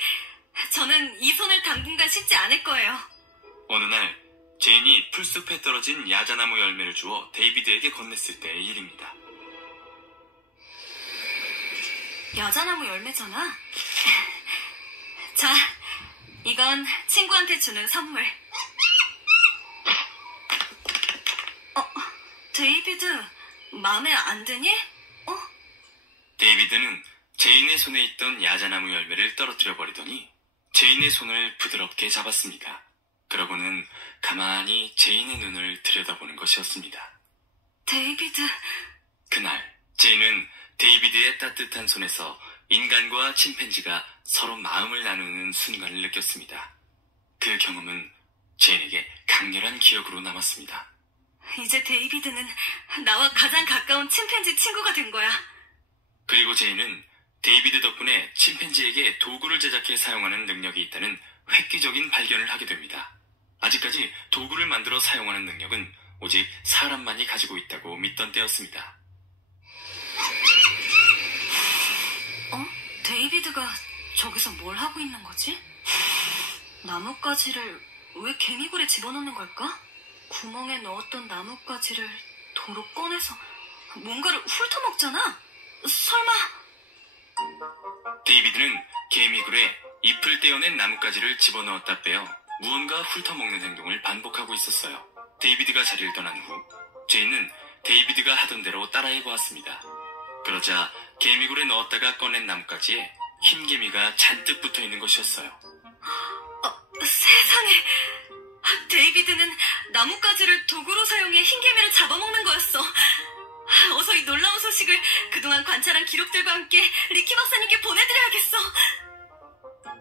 저는 이 손을 당분간 씻지 않을 거예요. 어느 날 제인이 풀숲에 떨어진 야자나무 열매를 주워 데이비드에게 건넸을 때의 일입니다. 야자나무 열매잖아. 자, 이건 친구한테 주는 선물. 데이비드, 마음에 안 드니? 데이비드는 제인의 손에 있던 야자나무 열매를 떨어뜨려 버리더니 제인의 손을 부드럽게 잡았습니다. 그러고는 가만히 제인의 눈을 들여다보는 것이었습니다. 데이비드. 그날 제인은 데이비드의 따뜻한 손에서 인간과 침팬지가 서로 마음을 나누는 순간을 느꼈습니다. 그 경험은 제인에게 강렬한 기억으로 남았습니다. 이제 데이비드는 나와 가장 가까운 침팬지 친구가 된 거야. 그리고 제인은 데이비드 덕분에 침팬지에게 도구를 제작해 사용하는 능력이 있다는 획기적인 발견을 하게 됩니다. 아직까지 도구를 만들어 사용하는 능력은 오직 사람만이 가지고 있다고 믿던 때였습니다. 데이비드가 저기서 뭘 하고 있는 거지? 나뭇가지를 왜 개미굴에 집어넣는 걸까? 구멍에 넣었던 나뭇가지를 도로 꺼내서 뭔가를 훑어먹잖아? 설마... 데이비드는 개미굴에 잎을 떼어낸 나뭇가지를 집어넣었다 빼어 무언가 훑어먹는 행동을 반복하고 있었어요. 데이비드가 자리를 떠난 후 제인은 데이비드가 하던 대로 따라해보았습니다. 그러자 개미굴에 넣었다가 꺼낸 나뭇가지에 흰개미가 잔뜩 붙어있는 것이었어요. 세상에... 데이비드는 나뭇가지를 도구로 사용해 흰개미를 잡아먹는 거였어. 어서 이 놀라운 소식을 그동안 관찰한 기록들과 함께 리키 박사님께 보내드려야겠어.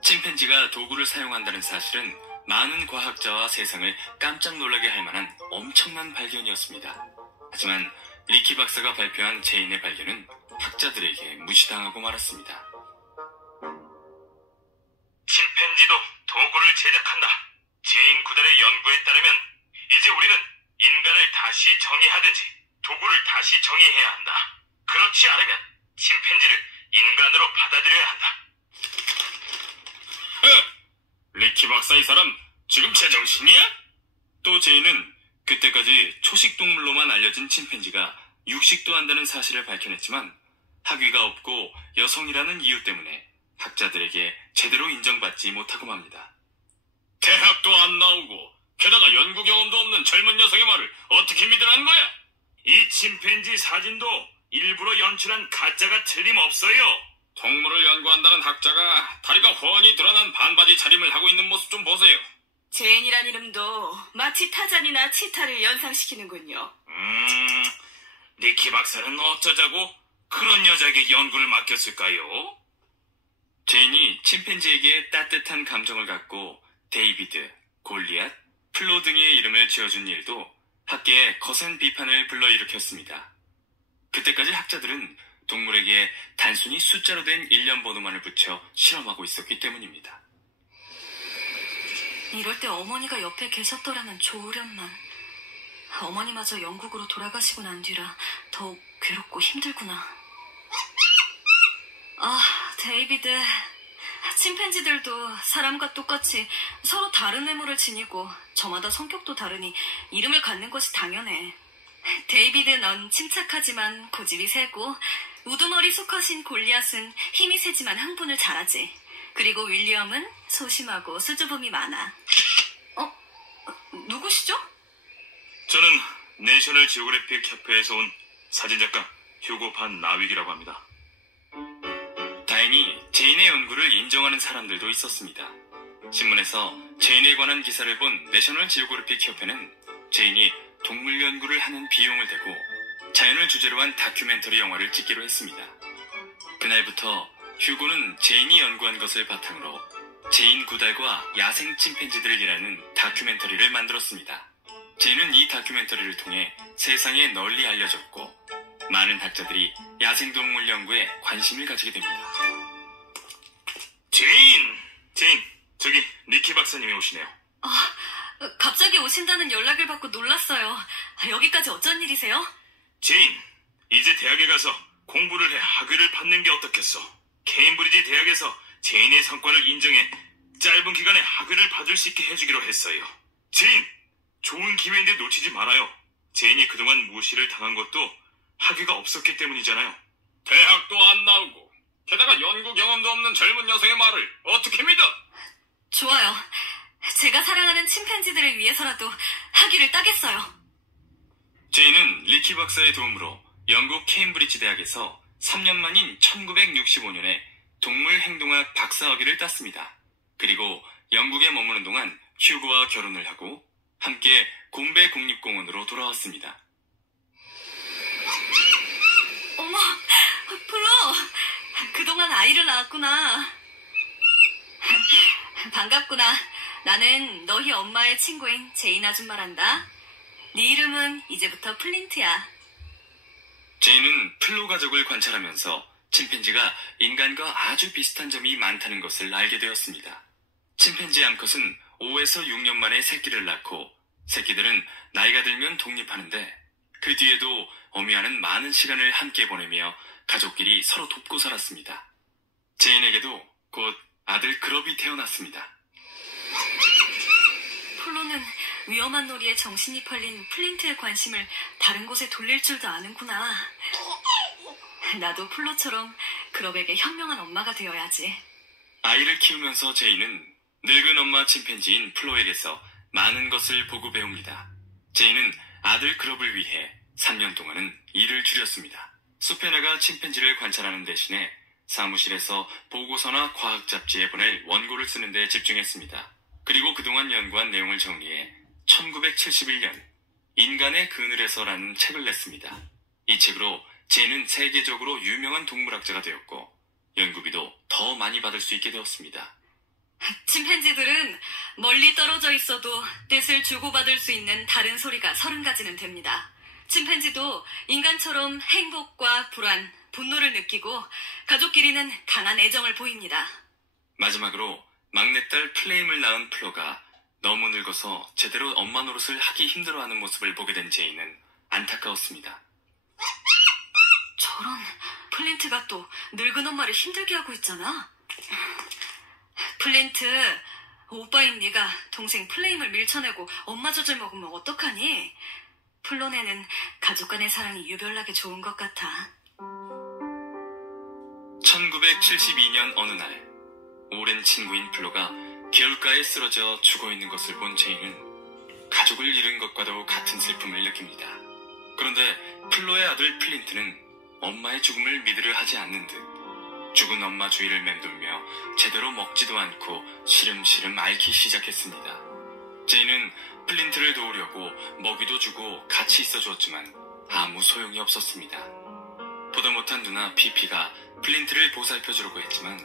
침팬지가 도구를 사용한다는 사실은 많은 과학자와 세상을 깜짝 놀라게 할 만한 엄청난 발견이었습니다. 하지만 리키 박사가 발표한 제인의 발견은 학자들에게 무시당하고 말았습니다. 침팬지도 도구를 제작한다. 제인 구단의 연구에 따르면 이제 우리는 인간을 다시 정의하든지 도구를 다시 정의해야 한다. 그렇지 않으면 침팬지를 인간으로 받아들여야 한다. 리키 박사 이 사람 지금 제정신이야? 또 제인은 그때까지 초식동물로만 알려진 침팬지가 육식도 한다는 사실을 밝혀냈지만 학위가 없고 여성이라는 이유 때문에 학자들에게 제대로 인정받지 못하고 맙니다. 대학도 안 나오고 게다가 연구 경험도 없는 젊은 녀석의 말을 어떻게 믿으라는 거야? 이 침팬지 사진도 일부러 연출한 가짜가 틀림없어요. 동물을 연구한다는 학자가 다리가 훤히 드러난 반바지 차림을 하고 있는 모습 좀 보세요. 제인이란 이름도 마치 타잔이나 치타를 연상시키는군요. 리키 박사는 어쩌자고 그런 여자에게 연구를 맡겼을까요? 제인이 침팬지에게 따뜻한 감정을 갖고 데이비드, 골리앗, 플로 등의 이름을 지어준 일도 학계에 거센 비판을 불러일으켰습니다. 그때까지 학자들은 동물에게 단순히 숫자로 된 일련 번호만을 붙여 실험하고 있었기 때문입니다. 이럴 때 어머니가 옆에 계셨더라면 좋으련만. 어머니마저 영국으로 돌아가시고 난 뒤라 더욱 괴롭고 힘들구나. 데이비드. 침팬지들도 사람과 똑같이 서로 다른 외모를 지니고 저마다 성격도 다르니 이름을 갖는 것이 당연해. 데이비드, 넌 침착하지만 고집이 세고, 우두머리 수컷인 골리앗은 힘이 세지만 흥분을 잘하지. 그리고 윌리엄은 소심하고 수줍음이 많아. 누구시죠? 저는 내셔널 지오그래픽 협회에서 온 사진작가 휴고 반 나윅이라고 합니다. 다행히 제인의 연구를 인정하는 사람들도 있었습니다. 신문에서 제인에 관한 기사를 본 내셔널 지오그래픽 협회는 제인이 동물 연구를 하는 비용을 대고 자연을 주제로 한 다큐멘터리 영화를 찍기로 했습니다. 그날부터 휴고는 제인이 연구한 것을 바탕으로 제인 구달과 야생 침팬지들이라는 다큐멘터리를 만들었습니다. 제인은 이 다큐멘터리를 통해 세상에 널리 알려졌고 많은 학자들이 야생동물 연구에 관심을 가지게 됩니다. 제인, 저기 니키 박사님이 오시네요. 갑자기 오신다는 연락을 받고 놀랐어요. 여기까지 어쩐 일이세요? 제인, 이제 대학에 가서 공부를 해 학위를 받는 게 어떻겠어? 케임브리지 대학에서 제인의 성과를 인정해 짧은 기간에 학위를 받을 수 있게 해주기로 했어요. 제인, 좋은 기회인데 놓치지 말아요. 제인이 그동안 무시를 당한 것도 학위가 없었기 때문이잖아요. 대학도 안 나오고 게다가 연구 경험도 없는 젊은 여성의 말을 어떻게 믿어? 좋아요. 제가 사랑하는 침팬지들을 위해서라도 학위를 따겠어요. 제인은 리키 박사의 도움으로 영국 케임브리지 대학에서 3년 만인 1965년에 동물 행동학 박사학위를 땄습니다. 그리고 영국에 머무는 동안 휴고와 결혼을 하고 함께 곰베 국립공원으로 돌아왔습니다. 어머, 플로! 그동안 아이를 낳았구나. 반갑구나. 나는 너희 엄마의 친구인 제인 아줌마란다. 네 이름은 이제부터 플린트야. 제인은 플로 가족을 관찰하면서 침팬지가 인간과 아주 비슷한 점이 많다는 것을 알게 되었습니다. 침팬지 암컷은 5에서 6년 만에 새끼를 낳고 새끼들은 나이가 들면 독립하는데 그 뒤에도 어미와는 많은 시간을 함께 보내며 가족끼리 서로 돕고 살았습니다. 제인에게도 곧 아들 그럽이 태어났습니다. 플로는 위험한 놀이에 정신이 팔린 플린트의 관심을 다른 곳에 돌릴 줄도 아는구나. 나도 플로처럼 그럽에게 현명한 엄마가 되어야지. 아이를 키우면서 제인은 늙은 엄마 침팬지인 플로에게서 많은 것을 보고 배웁니다. 제인은 아들 그럽을 위해 3년 동안은 일을 줄였습니다. 숲에 나가 침팬지를 관찰하는 대신에 사무실에서 보고서나 과학 잡지에 보낼 원고를 쓰는 데 집중했습니다. 그리고 그동안 연구한 내용을 정리해 1971년 인간의 그늘에서라는 책을 냈습니다. 이 책으로 제인은 세계적으로 유명한 동물학자가 되었고 연구비도 더 많이 받을 수 있게 되었습니다. 침팬지들은 멀리 떨어져 있어도 뜻을 주고받을 수 있는 다른 소리가 30가지는 됩니다. 침팬지도 인간처럼 행복과 불안, 분노를 느끼고 가족끼리는 강한 애정을 보입니다. 마지막으로 막내딸 플레임을 낳은 플로가 너무 늙어서 제대로 엄마 노릇을 하기 힘들어하는 모습을 보게 된 제인은 안타까웠습니다. 저런, 플린트가 또 늙은 엄마를 힘들게 하고 있잖아. 플린트, 오빠인 네가 동생 플레임을 밀쳐내고 엄마 젖을 먹으면 어떡하니? 플로네는 가족 간의 사랑이 유별나게 좋은 것 같아. 1972년 어느 날 오랜 친구인 플로가 개울가에 쓰러져 죽어있는 것을 본 제인은 가족을 잃은 것과도 같은 슬픔을 느낍니다. 그런데 플로의 아들 플린트는 엄마의 죽음을 믿으려 하지 않는 듯 죽은 엄마 주위를 맴돌며 제대로 먹지도 않고 시름시름 앓기 시작했습니다. 제인은 플린트를 도우려고 먹이도 주고 같이 있어주었지만 아무 소용이 없었습니다. 보다 못한 누나 피피가 플린트를 보살펴주려고 했지만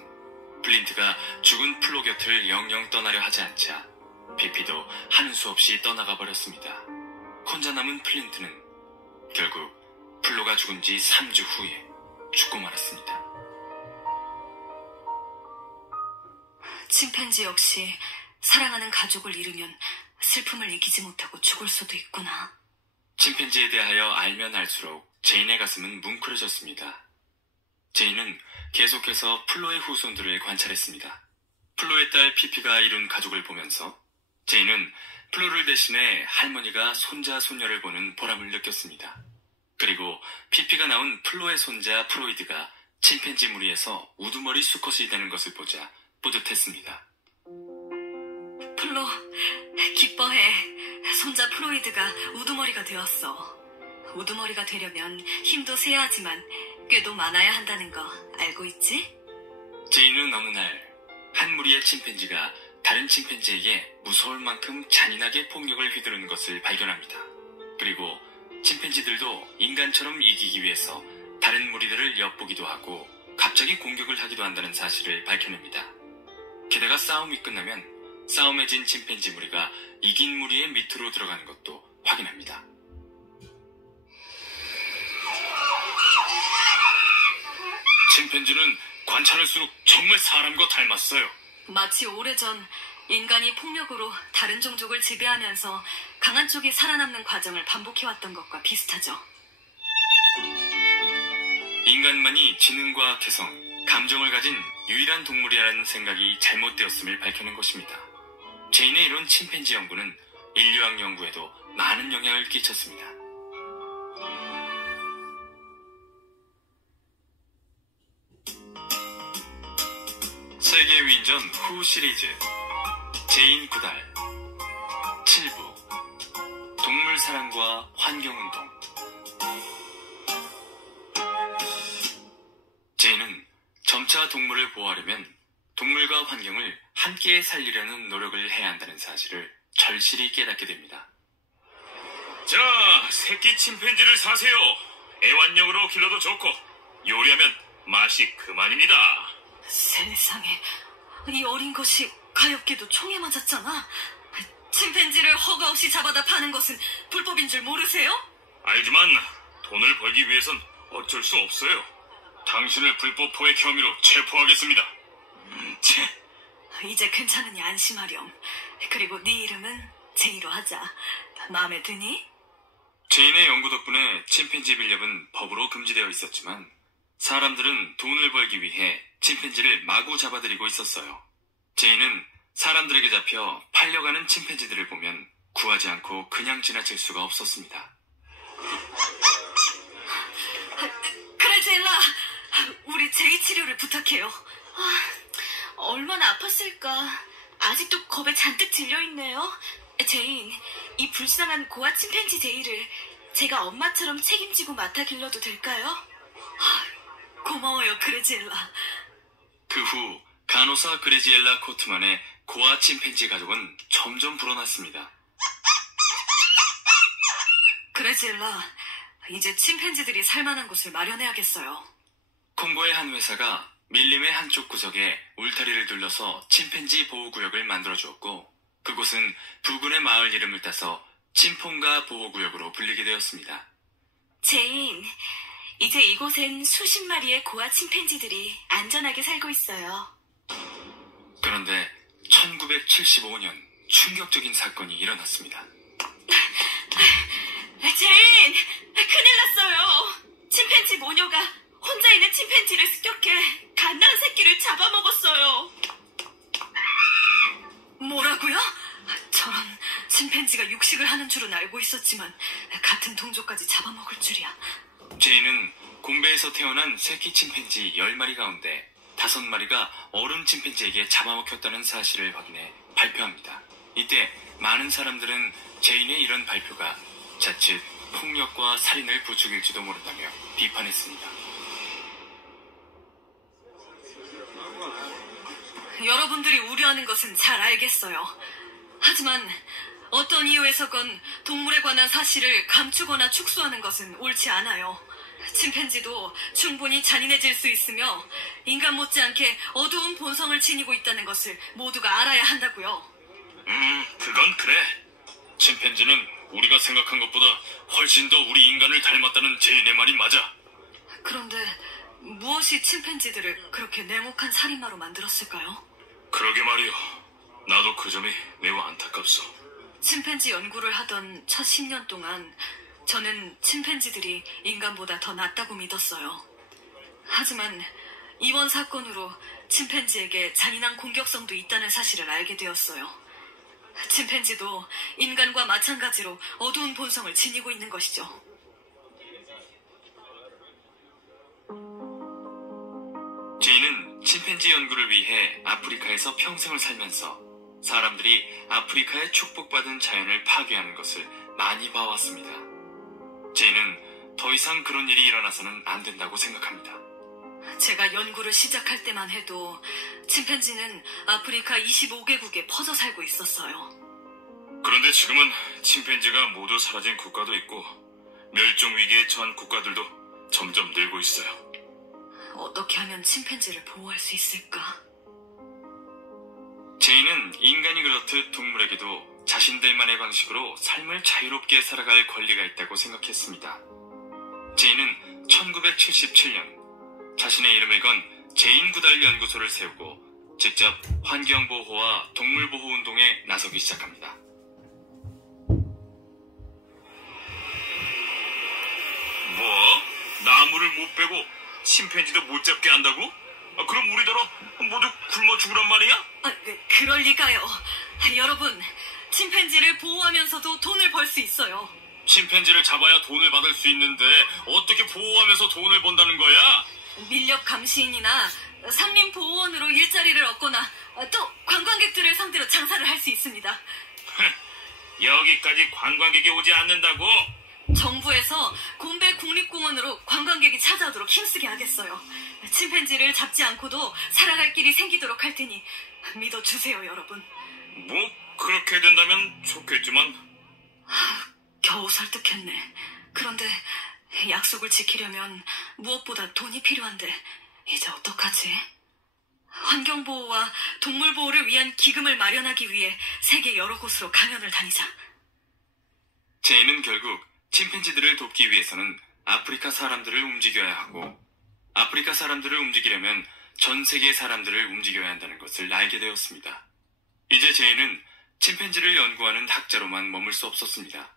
플린트가 죽은 플로 곁을 영영 떠나려 하지 않자 피피도 하는 수 없이 떠나가 버렸습니다. 혼자 남은 플린트는 결국 플로가 죽은 지 3주 후에 죽고 말았습니다. 침팬지 역시 사랑하는 가족을 잃으면 슬픔을 이기지 못하고 죽을 수도 있구나. 침팬지에 대하여 알면 알수록 제인의 가슴은 뭉클해졌습니다. 제인은 계속해서 플로의 후손들을 관찰했습니다. 플로의 딸 피피가 이룬 가족을 보면서 제인은 플로를 대신해 할머니가 손자 손녀를 보는 보람을 느꼈습니다. 그리고 피피가 낳은 플로의 손자 프로이드가 침팬지 무리에서 우두머리 수컷이 되는 것을 보자 뿌듯했습니다. 플로, 기뻐해. 손자 프로이드가 우두머리가 되었어. 우두머리가 되려면 힘도 세야 하지만 꾀도 많아야 한다는 거 알고 있지? 제인은 어느 날 한 무리의 침팬지가 다른 침팬지에게 무서울 만큼 잔인하게 폭력을 휘두르는 것을 발견합니다. 그리고 침팬지들도 인간처럼 이기기 위해서 다른 무리들을 엿보기도 하고 갑자기 공격을 하기도 한다는 사실을 밝혀냅니다. 게다가 싸움이 끝나면 싸움에 진 침팬지 무리가 이긴 무리의 밑으로 들어가는 것도 확인합니다. 침팬지는 관찰할수록 정말 사람과 닮았어요. 마치 오래전 인간이 폭력으로 다른 종족을 지배하면서 강한 쪽이 살아남는 과정을 반복해왔던 것과 비슷하죠. 인간만이 지능과 개성, 감정을 가진 유일한 동물이라는 생각이 잘못되었음을 밝혀낸 것입니다. 제인의 이론 침팬지 연구는 인류학 연구에도 많은 영향을 끼쳤습니다. 세계 위인전 후 시리즈 제인 구달 7부 동물 사랑과 환경운동. 제인은 점차 동물을 보호하려면 동물과 환경을 함께 살리려는 노력을 해야 한다는 사실을 절실히 깨닫게 됩니다. 자, 새끼 침팬지를 사세요. 애완용으로 길러도 좋고 요리하면 맛이 그만입니다. 세상에, 이 어린 것이 가엾게도 총에 맞았잖아. 침팬지를 허가 없이 잡아다 파는 것은 불법인 줄 모르세요? 알지만 돈을 벌기 위해선 어쩔 수 없어요. 당신을 불법 포획 혐의로 체포하겠습니다. 이제 괜찮으니 안심하렴. 그리고 네 이름은 제이로 하자. 마음에 드니? 제인의 연구 덕분에 침팬지 빌렵은 법으로 금지되어 있었지만 사람들은 돈을 벌기 위해 침팬지를 마구 잡아들이고 있었어요. 제인은 사람들에게 잡혀 팔려가는 침팬지들을 보면 구하지 않고 그냥 지나칠 수가 없었습니다. 그레젤라, 우리 제이 치료를 부탁해요. 얼마나 아팠을까. 아직도 겁에 잔뜩 질려있네요. 제인, 이 불쌍한 고아 침팬지 제이를 제가 엄마처럼 책임지고 맡아 길러도 될까요? 고마워요, 그레젤라. 그 후 간호사 그레지엘라 코트만의 고아 침팬지 가족은 점점 불어났습니다. 그레젤라, 이제 침팬지들이 살만한 곳을 마련해야겠어요. 콩고의 한 회사가 밀림의 한쪽 구석에 울타리를 둘러서 침팬지 보호구역을 만들어주었고 그곳은 부근의 마을 이름을 따서 침폰가 보호구역으로 불리게 되었습니다. 제인, 이제 이곳엔 수십 마리의 고아 침팬지들이 안전하게 살고 있어요. 그런데 1975년 충격적인 사건이 일어났습니다. 제인! 큰일 났어요. 침팬지 모녀가 혼자 있는 침팬지를 습격해 갓난 새끼를 잡아먹었어요. 뭐라고요? 저런, 침팬지가 육식을 하는 줄은 알고 있었지만 같은 동족까지 잡아먹을 줄이야. 제인은 곰베에서 태어난 새끼 침팬지 10마리 가운데 5마리가 어른 침팬지에게 잡아먹혔다는 사실을 확인해 발표합니다. 이때 많은 사람들은 제인의 이런 발표가 자칫 폭력과 살인을 부추길지도 모른다며 비판했습니다. 여러분들이 우려하는 것은 잘 알겠어요. 하지만 어떤 이유에서건 동물에 관한 사실을 감추거나 축소하는 것은 옳지 않아요. 침팬지도 충분히 잔인해질 수 있으며 인간 못지않게 어두운 본성을 지니고 있다는 것을 모두가 알아야 한다고요. 그건 그래. 침팬지는 우리가 생각한 것보다 훨씬 더 우리 인간을 닮았다는 제인의 말이 맞아. 그런데 무엇이 침팬지들을 그렇게 냉혹한 살인마로 만들었을까요? 그러게 말이요. 나도 그 점이 매우 안타깝소. 침팬지 연구를 하던 첫 10년 동안 저는 침팬지들이 인간보다 더 낫다고 믿었어요. 하지만 이번 사건으로 침팬지에게 잔인한 공격성도 있다는 사실을 알게 되었어요. 침팬지도 인간과 마찬가지로 어두운 본성을 지니고 있는 것이죠. 제인은 침팬지 연구를 위해 아프리카에서 평생을 살면서 사람들이 아프리카에 축복받은 자연을 파괴하는 것을 많이 봐왔습니다. 제인은 더 이상 그런 일이 일어나서는 안 된다고 생각합니다. 제가 연구를 시작할 때만 해도 침팬지는 아프리카 25개국에 퍼져 살고 있었어요. 그런데 지금은 침팬지가 모두 사라진 국가도 있고 멸종 위기에 처한 국가들도 점점 늘고 있어요. 어떻게 하면 침팬지를 보호할 수 있을까? 제인은 인간이 그렇듯 동물에게도 자신들만의 방식으로 삶을 자유롭게 살아갈 권리가 있다고 생각했습니다. 제인은 1977년 자신의 이름을 건 제인구달 연구소를 세우고 직접 환경보호와 동물보호운동에 나서기 시작합니다. 뭐? 나무를 못 베고 침팬지도 못 잡게 한다고? 그럼 우리더러 모두 굶어 죽으란 말이야? 그럴 리가요. 여러분, 침팬지를 보호하면서도 돈을 벌 수 있어요. 침팬지를 잡아야 돈을 받을 수 있는데 어떻게 보호하면서 돈을 번다는 거야? 밀렵 감시인이나 산림보호원으로 일자리를 얻거나 또 관광객들을 상대로 장사를 할 수 있습니다. 여기까지 관광객이 오지 않는다고? 정부에서 곰베 국립공원으로 관광객이 찾아오도록 힘쓰게 하겠어요. 침팬지를 잡지 않고도 살아갈 길이 생기도록 할 테니 믿어주세요, 여러분. 뭐 그렇게 된다면 좋겠지만. 겨우 설득했네. 그런데 약속을 지키려면 무엇보다 돈이 필요한데 이제 어떡하지? 환경보호와 동물보호를 위한 기금을 마련하기 위해 세계 여러 곳으로 강연을 다니자. 제인은 결국 침팬지들을 돕기 위해서는 아프리카 사람들을 움직여야 하고 아프리카 사람들을 움직이려면 전 세계 사람들을 움직여야 한다는 것을 알게 되었습니다. 이제 제인은 침팬지를 연구하는 학자로만 머물 수 없었습니다.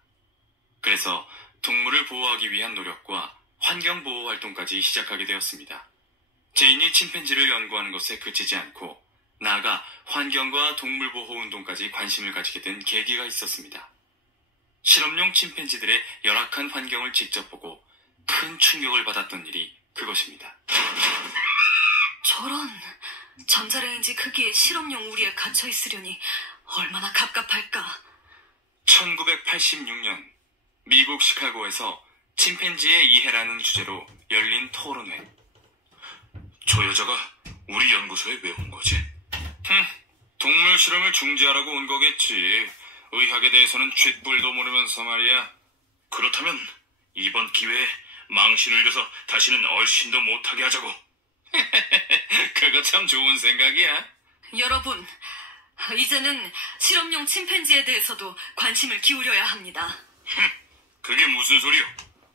그래서 동물을 보호하기 위한 노력과 환경보호 활동까지 시작하게 되었습니다. 제인이 침팬지를 연구하는 것에 그치지 않고 나아가 환경과 동물보호 운동까지 관심을 가지게 된 계기가 있었습니다. 실험용 침팬지들의 열악한 환경을 직접 보고 큰 충격을 받았던 일이 그것입니다. 저런, 전자레인지 크기의 실험용 우리에 갇혀있으려니 얼마나 갑갑할까. 1986년 미국 시카고에서 침팬지의 이해라는 주제로 열린 토론회. 저 여자가 우리 연구소에 왜 온 거지? 동물 실험을 중지하라고 온 거겠지. 의학에 대해서는 쥐뿔도 모르면서 말이야. 그렇다면 이번 기회에 망신을 줘서 다시는 얼씬도 못하게 하자고. 그거 참 좋은 생각이야. 여러분, 이제는 실험용 침팬지에 대해서도 관심을 기울여야 합니다. 그게 무슨 소리요?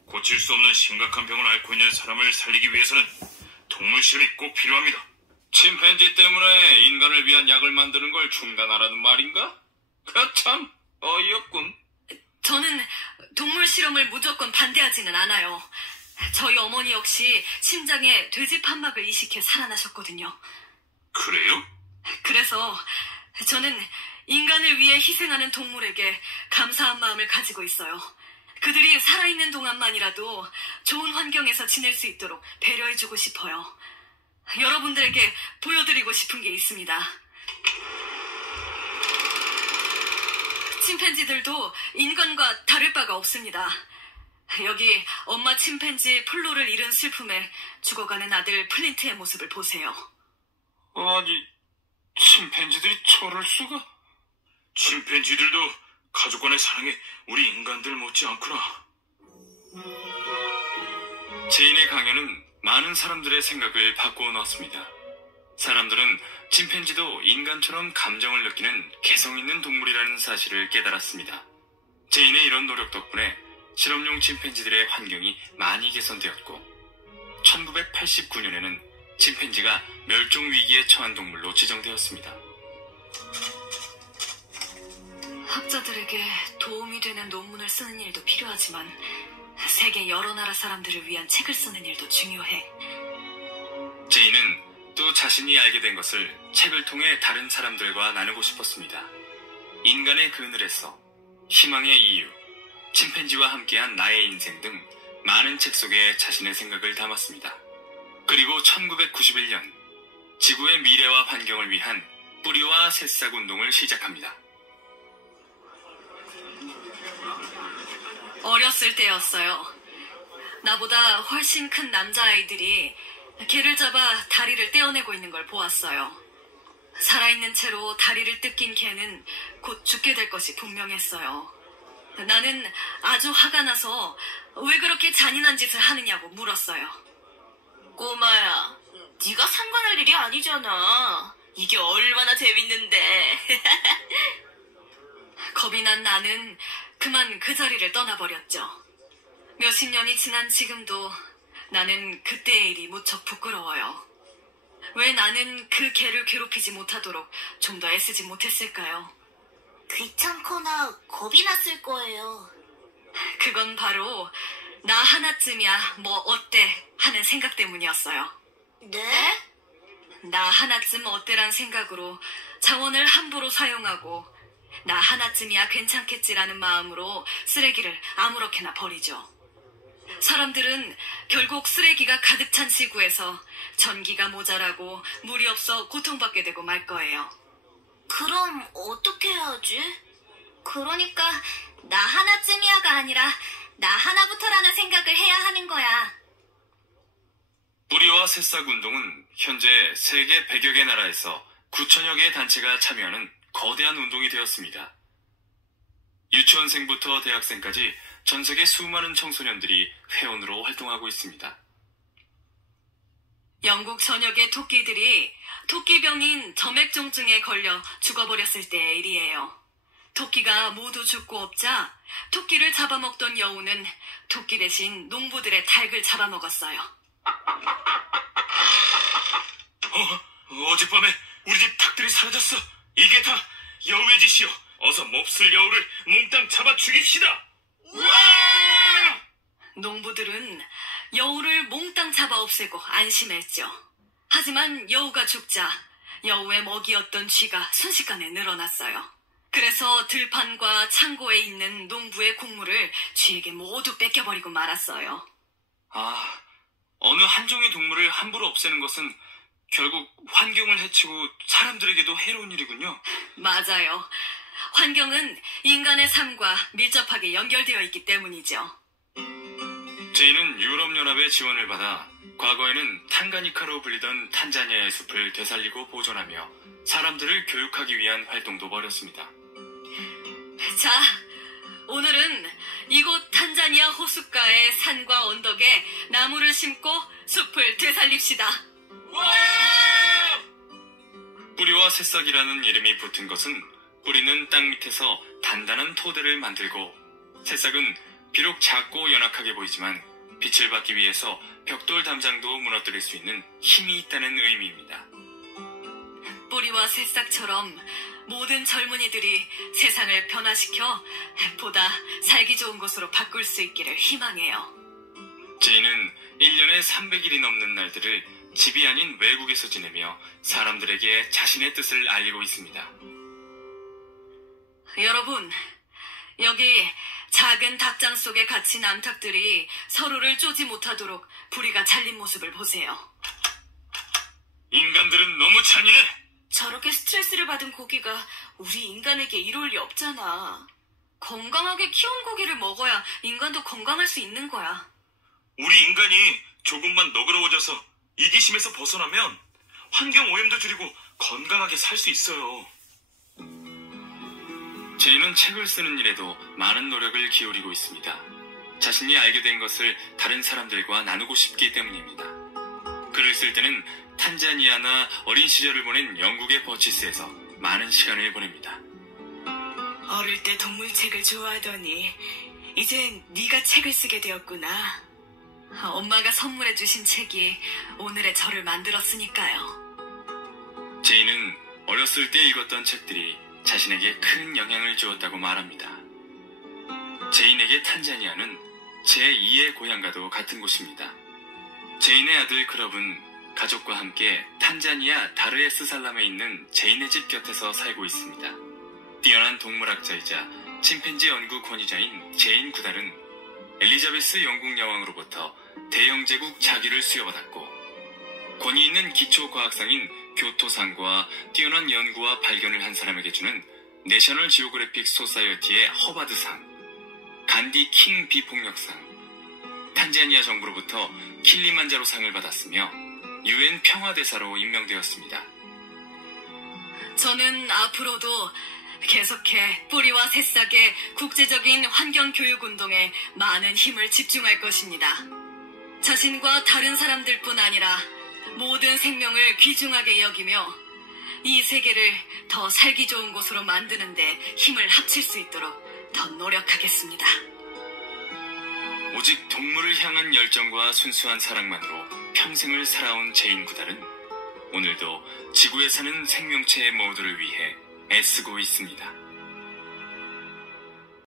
고칠 수 없는 심각한 병을 앓고 있는 사람을 살리기 위해서는 동물 실험이 꼭 필요합니다. 침팬지 때문에 인간을 위한 약을 만드는 걸 중단하라는 말인가? 그 참 어이없군. 저는 동물 실험을 무조건 반대하지는 않아요. 저희 어머니 역시 심장에 돼지 판막을 이식해 살아나셨거든요. 그래요? 그래서 저는 인간을 위해 희생하는 동물에게 감사한 마음을 가지고 있어요. 그들이 살아있는 동안만이라도 좋은 환경에서 지낼 수 있도록 배려해주고 싶어요. 여러분들에게 보여드리고 싶은 게 있습니다. 침팬지들도 인간과 다를 바가 없습니다. 여기 엄마 침팬지 플로를 잃은 슬픔에 죽어가는 아들 플린트의 모습을 보세요. 아니, 침팬지들이 저럴 수가? 침팬지들도 가족 간의 사랑에 우리 인간들 못지 않구나. 제인의 강연은 많은 사람들의 생각을 바꾸어 놓았습니다. 사람들은 침팬지도 인간처럼 감정을 느끼는 개성 있는 동물이라는 사실을 깨달았습니다. 제인의 이런 노력 덕분에 실험용 침팬지들의 환경이 많이 개선되었고 1989년에는 침팬지가 멸종 위기에 처한 동물로 지정되었습니다. 학자들에게 도움이 되는 논문을 쓰는 일도 필요하지만 세계 여러 나라 사람들을 위한 책을 쓰는 일도 중요해. 제인은 또 자신이 알게 된 것을 책을 통해 다른 사람들과 나누고 싶었습니다. 인간의 그늘에서, 희망의 이유, 침팬지와 함께한 나의 인생 등 많은 책 속에 자신의 생각을 담았습니다. 그리고 1991년 지구의 미래와 환경을 위한 뿌리와 새싹 운동을 시작합니다. 어렸을 때였어요. 나보다 훨씬 큰 남자아이들이 개를 잡아 다리를 떼어내고 있는 걸 보았어요. 살아있는 채로 다리를 뜯긴 개는 곧 죽게 될 것이 분명했어요. 나는 아주 화가 나서 왜 그렇게 잔인한 짓을 하느냐고 물었어요. 꼬마야, 네가 상관할 일이 아니잖아. 이게 얼마나 재밌는데. 겁이 난 나는 그만 그 자리를 떠나버렸죠. 몇십 년이 지난 지금도 나는 그때의 일이 무척 부끄러워요. 왜 나는 그 개를 괴롭히지 못하도록 좀 더 애쓰지 못했을까요? 귀찮거나 겁이 났을 거예요. 그건 바로 나 하나쯤이야 뭐 어때 하는 생각 때문이었어요. 네? 나 하나쯤 어때란 생각으로 자원을 함부로 사용하고 나 하나쯤이야 괜찮겠지라는 마음으로 쓰레기를 아무렇게나 버리죠. 사람들은 결국 쓰레기가 가득 찬 지구에서 전기가 모자라고 물이 없어 고통받게 되고 말 거예요. 그럼 어떻게 해야지? 그러니까 나 하나쯤이야가 아니라 나 하나부터라는 생각을 해야 하는 거야. 뿌리와 새싹 운동은 현재 세계 100여 개 나라에서 9천여 개의 단체가 참여하는 거대한 운동이 되었습니다. 유치원생부터 대학생까지 전 세계 수많은 청소년들이 회원으로 활동하고 있습니다. 영국 전역의 토끼들이 토끼병인 점액종증에 걸려 죽어버렸을 때의 일이에요. 토끼가 모두 죽고 없자 토끼를 잡아먹던 여우는 토끼 대신 농부들의 닭을 잡아먹었어요. 어젯밤에 우리 집 닭들이 사라졌어. 이게 다 여우의 짓이오. 어서 몹쓸 여우를 몽땅 잡아 죽입시다. 농부들은 여우를 몽땅 잡아 없애고 안심했죠. 하지만 여우가 죽자 여우의 먹이였던 쥐가 순식간에 늘어났어요. 그래서 들판과 창고에 있는 농부의 곡물을 쥐에게 모두 뺏겨버리고 말았어요. 어느 한 종의 동물을 함부로 없애는 것은 결국 환경을 해치고 사람들에게도 해로운 일이군요. 맞아요. 환경은 인간의 삶과 밀접하게 연결되어 있기 때문이죠. 제이는 유럽연합의 지원을 받아 과거에는 탄가니카로 불리던 탄자니아의 숲을 되살리고 보존하며 사람들을 교육하기 위한 활동도 벌였습니다. 자, 오늘은 이곳 탄자니아 호숫가의 산과 언덕에 나무를 심고 숲을 되살립시다. 뿌리와 새싹이라는 이름이 붙은 것은 뿌리는 땅 밑에서 단단한 토대를 만들고 새싹은 비록 작고 연약하게 보이지만 빛을 받기 위해서 벽돌 담장도 무너뜨릴 수 있는 힘이 있다는 의미입니다. 뿌리와 새싹처럼 모든 젊은이들이 세상을 변화시켜 보다 살기 좋은 곳으로 바꿀 수 있기를 희망해요. 제이는 1년에 300일이 넘는 날들을 집이 아닌 외국에서 지내며 사람들에게 자신의 뜻을 알리고 있습니다. 여러분, 여기 작은 닭장 속에 갇힌 암탉들이 서로를 쪼지 못하도록 부리가 잘린 모습을 보세요. 인간들은 너무 잔인해. 저렇게 스트레스를 받은 고기가 우리 인간에게 이로울 리 없잖아. 건강하게 키운 고기를 먹어야 인간도 건강할 수 있는 거야. 우리 인간이 조금만 너그러워져서 이기심에서 벗어나면 환경 오염도 줄이고 건강하게 살 수 있어요. 제이는 책을 쓰는 일에도 많은 노력을 기울이고 있습니다. 자신이 알게 된 것을 다른 사람들과 나누고 싶기 때문입니다. 글을 쓸 때는 탄자니아나 어린 시절을 보낸 영국의 버치스에서 많은 시간을 보냅니다. 어릴 때 동물책을 좋아하더니 이젠 네가 책을 쓰게 되었구나. 엄마가 선물해 주신 책이 오늘의 저를 만들었으니까요. 제이는 어렸을 때 읽었던 책들이 자신에게 큰 영향을 주었다고 말합니다. 제인에게 탄자니아는 제2의 고향과도 같은 곳입니다. 제인의 아들 클럽은 가족과 함께 탄자니아 다르에스살람에 있는 제인의 집 곁에서 살고 있습니다. 뛰어난 동물학자이자 침팬지 연구 권위자인 제인 구달은 엘리자베스 영국 여왕으로부터 대영제국 자기를 수여받았고 권위 있는 기초과학상인 교토상과 뛰어난 연구와 발견을 한 사람에게 주는 내셔널 지오그래픽 소사이어티의 허바드상, 간디 킹 비폭력상, 탄자니아 정부로부터 킬리만자로상을 받았으며 UN 평화대사로 임명되었습니다. 저는 앞으로도 계속해 뿌리와 새싹의 국제적인 환경교육운동에 많은 힘을 집중할 것입니다. 자신과 다른 사람들뿐 아니라 모든 생명을 귀중하게 여기며 이 세계를 더 살기 좋은 곳으로 만드는데 힘을 합칠 수 있도록 더 노력하겠습니다. 오직 동물을 향한 열정과 순수한 사랑만으로 평생을 살아온 제인 구달은 오늘도 지구에 사는 생명체 모두를 위해 애쓰고 있습니다.